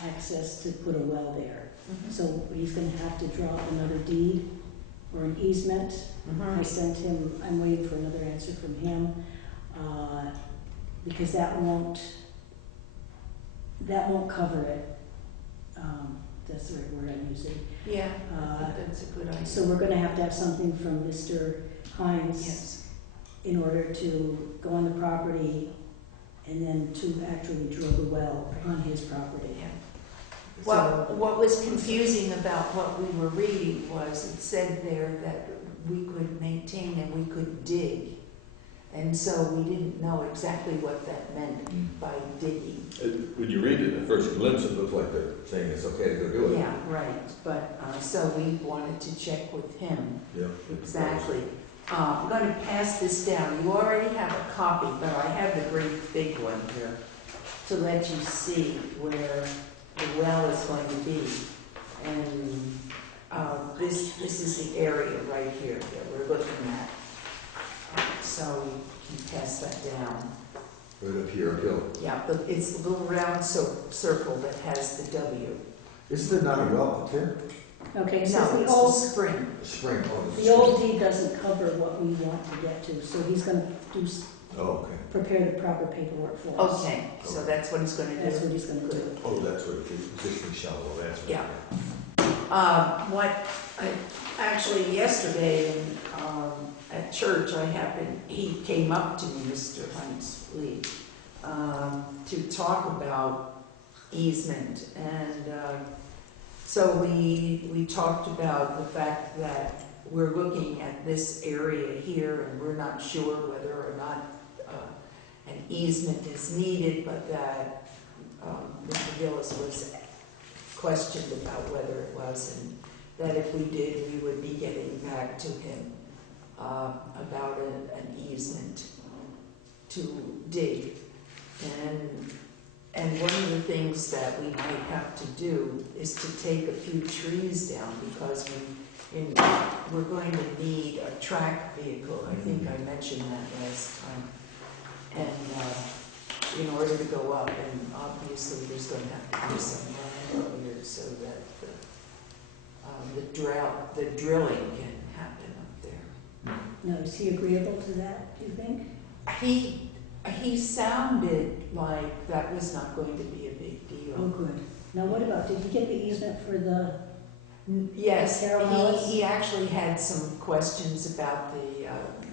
access to put a well there. So he's gonna have to draw up another deed or an easement. I sent him, I'm waiting for another answer from him, because that won't cover it. that's the right word I'm using. Yeah, I Uh, think that's a good idea. So we're gonna have to have something from Mr. Hines Yes, in order to go on the property and then to actually drill the well on his property. yeah. Well, So- what was confusing about what we were reading was it said there that we could maintain and we could dig. And so we didn't know exactly what that meant by digging. When you read it at first glimpse, it looks like they're saying it's okay to go do it. Yeah, right, but, so we wanted to check with him Yeah. exactly. I'm going to pass this down. You already have a copy, but I have the great big one here to let you see where the well is going to be. And this is the area right here that we're looking at. So you can pass that down. Right up here, uphill. Yeah, but it's the little round circle that has the W. Isn't there not a well up there? Okay, so No, the it's the old, spring. Spring. Oh, it's the old deed doesn't cover what we want to get to, so he's gonna Oh, okay. prepare the proper paperwork for us. Okay, so that's what he's going to That's do. what he's gonna do. Oh, that's what it is, existing shallow, that's right. Yeah. Actually yesterday at church, he came up to me, Mr. Hunts Lee, to talk about easement. And so we talked about the fact that we're looking at this area here and we're not sure whether or not an easement is needed, but that Mr. Gillis was questioned about whether it was, and that if we did, we would be getting back to him about an easement to dig. And one of the things that we might have to do is to take a few trees down, because we're going to need a track vehicle. I think I mentioned that last time. And in order to go up, and obviously there's going to have to be some land up here so that the drilling can happen up there. Now, is he agreeable to that, do you think? He sounded like that was not going to be a big Oh, deal. good. Now, what about, did he get the easement for the, Yes, Carol Ellis? he actually had some questions about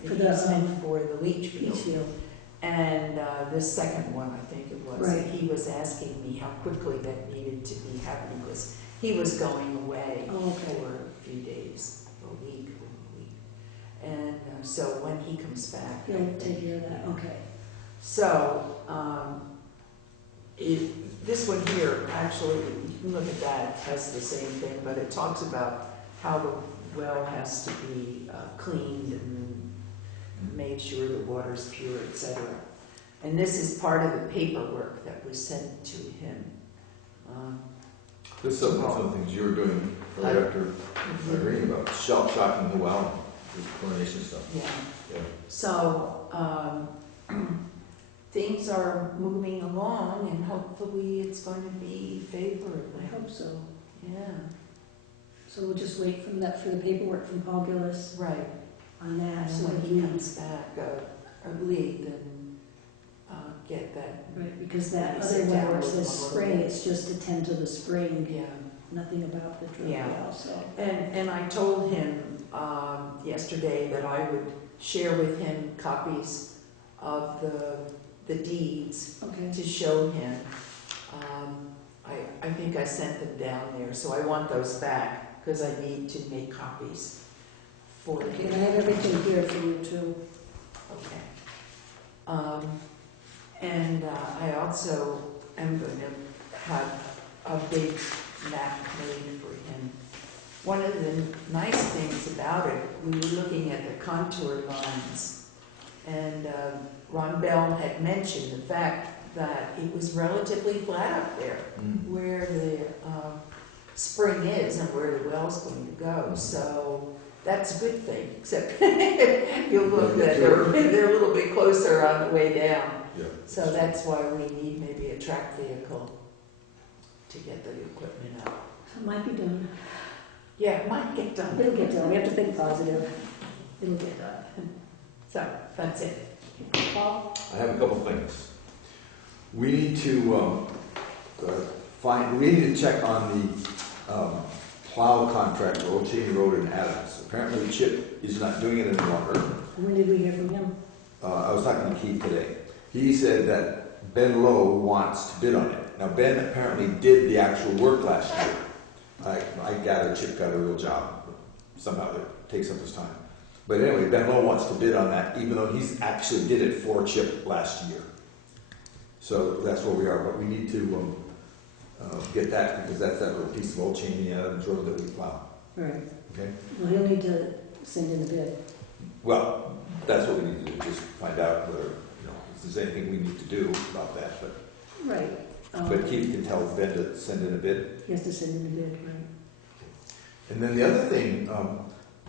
For the the, easement for the leach field. field? And the second one, I think it was, Right. he was asking me how quickly that needed to be happening, because he was going away Oh, okay. for a few days, a week. And so when he comes back. He'll take care of that, okay. So, this one here, actually, you can look at that, has the same thing, but it talks about how the well has to be cleaned and made sure the water's pure, etc. And this is part of the paperwork that was sent to him. There's some things you were doing right after I read about shocking the well, the chlorination stuff. Yeah. Yeah. So, things are moving along, and hopefully it's going to be favorable. I hope so. Yeah, So we'll just wait for the paperwork from Paul Gillis right. on that, so And when that he he comes back, or Lee, then get that. Right, because that Maybe other sit one down where it with says him a little spring, bit. it's just to tend to the spring, Yeah. nothing about the drill Yeah. well, so. And I told him yesterday that I would share with him copies of the deeds Okay. to show him. I think I sent them down there, so I want those back, because I need to make copies for Okay, him. and I have everything here for you too. Okay. And I also am going to have a big map made for him. One of the nice things about it, we were looking at the contour lines, and Ron Bell had mentioned the fact that it was relatively flat up there, where the spring is and where the well's going to go. So that's a good thing, except you'll look that they're a little bit closer on the way down. Yeah. So that's why we need maybe a track vehicle to get the equipment out. It might be done. Yeah, it might get done. It'll get done, we have to think positive. It'll get done. So, that's it. Paul? I have a couple things. We need to we need to check on plow contract for Old Cheney Road in Adams. Apparently Chip is not doing it any longer. When did we hear from him? I was talking to Keith today. He said that Ben Lowe wants to bid on it. Now, Ben apparently did the actual work last year. I gather Chip got a real job. Somehow it takes up his time. But anyway, Ben Lowe wants to bid on that, even though he's actually did it for Chip last year. So that's where we are. But we need to get that, because that's that little piece of Old Cheney Adams Road that we plow. Right. Okay? Well, he'll need to send in a bid. Well, that's what we need to do, just find out whether, if there's anything we need to do about that. Right. But Keith can tell Ben to send in a bid. He has to send in a bid, right. And then the other thing,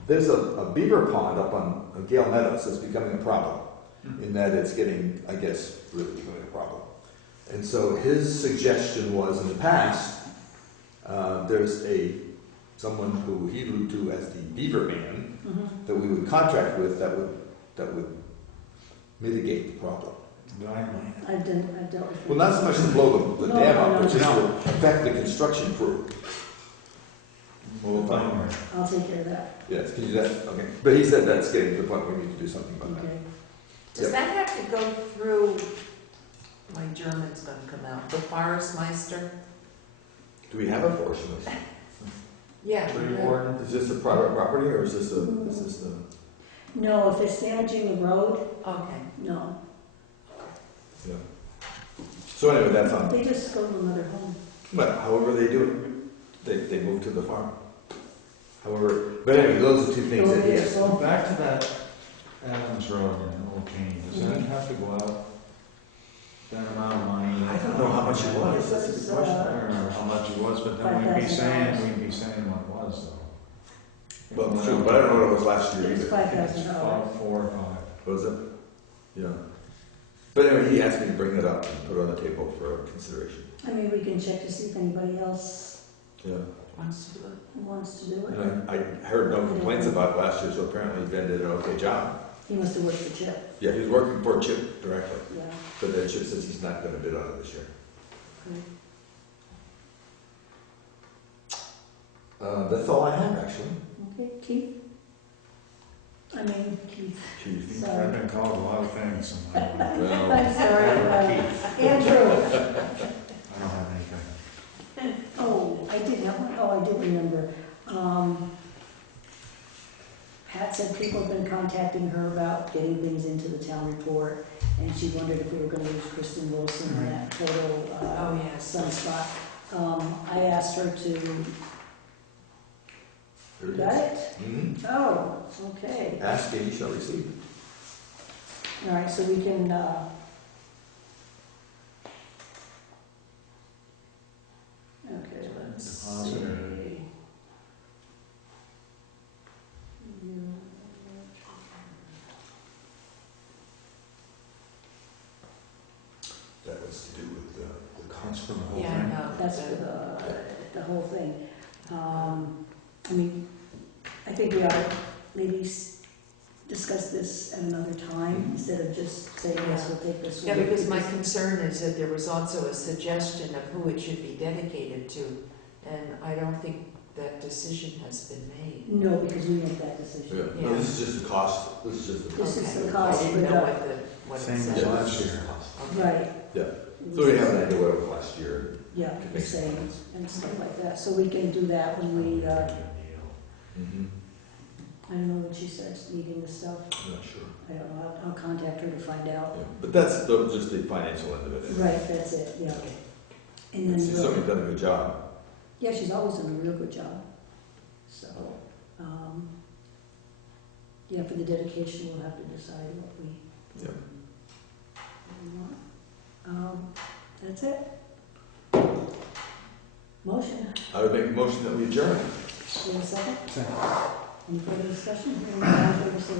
there's a beaver pond up on Gale Meadows that's becoming a problem, in that it's getting, I guess, really becoming a problem. And so his suggestion was, in the past, there's someone who he referred to as the beaver man, that we would contract with that would mitigate the problem. I've dealt with it. Well, not so much to blow the No, dam no, up, no, but just no. to affect the construction crew. I'll take care of that. Yes, can you do that? Okay. But he said that's getting to the point where we need to do something about that. Okay. Does that have to go through, my German's gonna come out, the Forestmeister? Do we have a portion of this? Yeah. Tree warden? Is this a private property or is this a? No, if it's damaging the road, Okay. no. Yeah. So anyway, that's on. They just go to another home. But however they do it, they move to the farm. However, but anyway, those are two things that he has. So, Back to that Adams Road in Old Cheney, does that have to go out? That amount of money? I don't know how much it was. That's a good I question. don't remember how much it was, but then we'd be saying what it was though. Well, sure, but I don't know what it was last year it's either. $5,000. About 4 or 5. What was it? Yeah. But anyway, he asked me to bring it up and put it on the table for consideration. I mean, we can check to see if anybody else Yeah. Wants to do it. wants to do it. And I heard no complaints about it last year, so apparently Ben did an okay job. He must have worked for Chip. Yeah, he was working for Chip directly, Yeah. but then Chip says he's not gonna bid on it this year. Okay. That's all I have, actually. Okay, Keith? Keith. Chief. Sorry. I've been called a lot of things. And I Well, I'm sorry. Keith. Andrew. I don't have anything. Oh, I did have one. Oh, I did remember. Pat said people have been contacting her about getting things into the town report, and she wondered if we were gonna use Kristen Wilson in that photo, Oh, yes. sunspot. I asked her to, There it got is. it? Mhm. Oh, okay. Ask and you shall receive. All right, so we can, okay, let's Deposit or- see. That was to do with the That's cost. for the whole Yeah, thing. no. That's for the whole thing. I mean, I think we ought to maybe discuss this at another time, instead of just saying, yes, we'll take this Yeah, one. because my concern is that there was also a suggestion of who it should be dedicated to, and I don't think that decision has been made. No, because we make that Yeah, decision. no, this is just the cost, this is just the This cost. is the Okay. cost I didn't for know the- what it Same as said. Yeah, last this is just year. the cost. Okay. Right. Yeah, so we have an idea what it was last year. Yeah, It the makes same, sense. and stuff like that. So we can do that when we, Mhm. I don't know what she says, needing the stuff. I'm not sure. I don't know, I'll contact her to find out. Yeah, but that's just the financial end of it. Right, that's it, yeah. And then, She's certainly done a good job. yeah, she's always done a real good job. So, yeah, for the dedication, we'll have to decide what we Yeah. want. That's it. Motion, I would make a motion that we adjourn. do you have a second? Second. Any further discussion? Hearing none, all in favor, say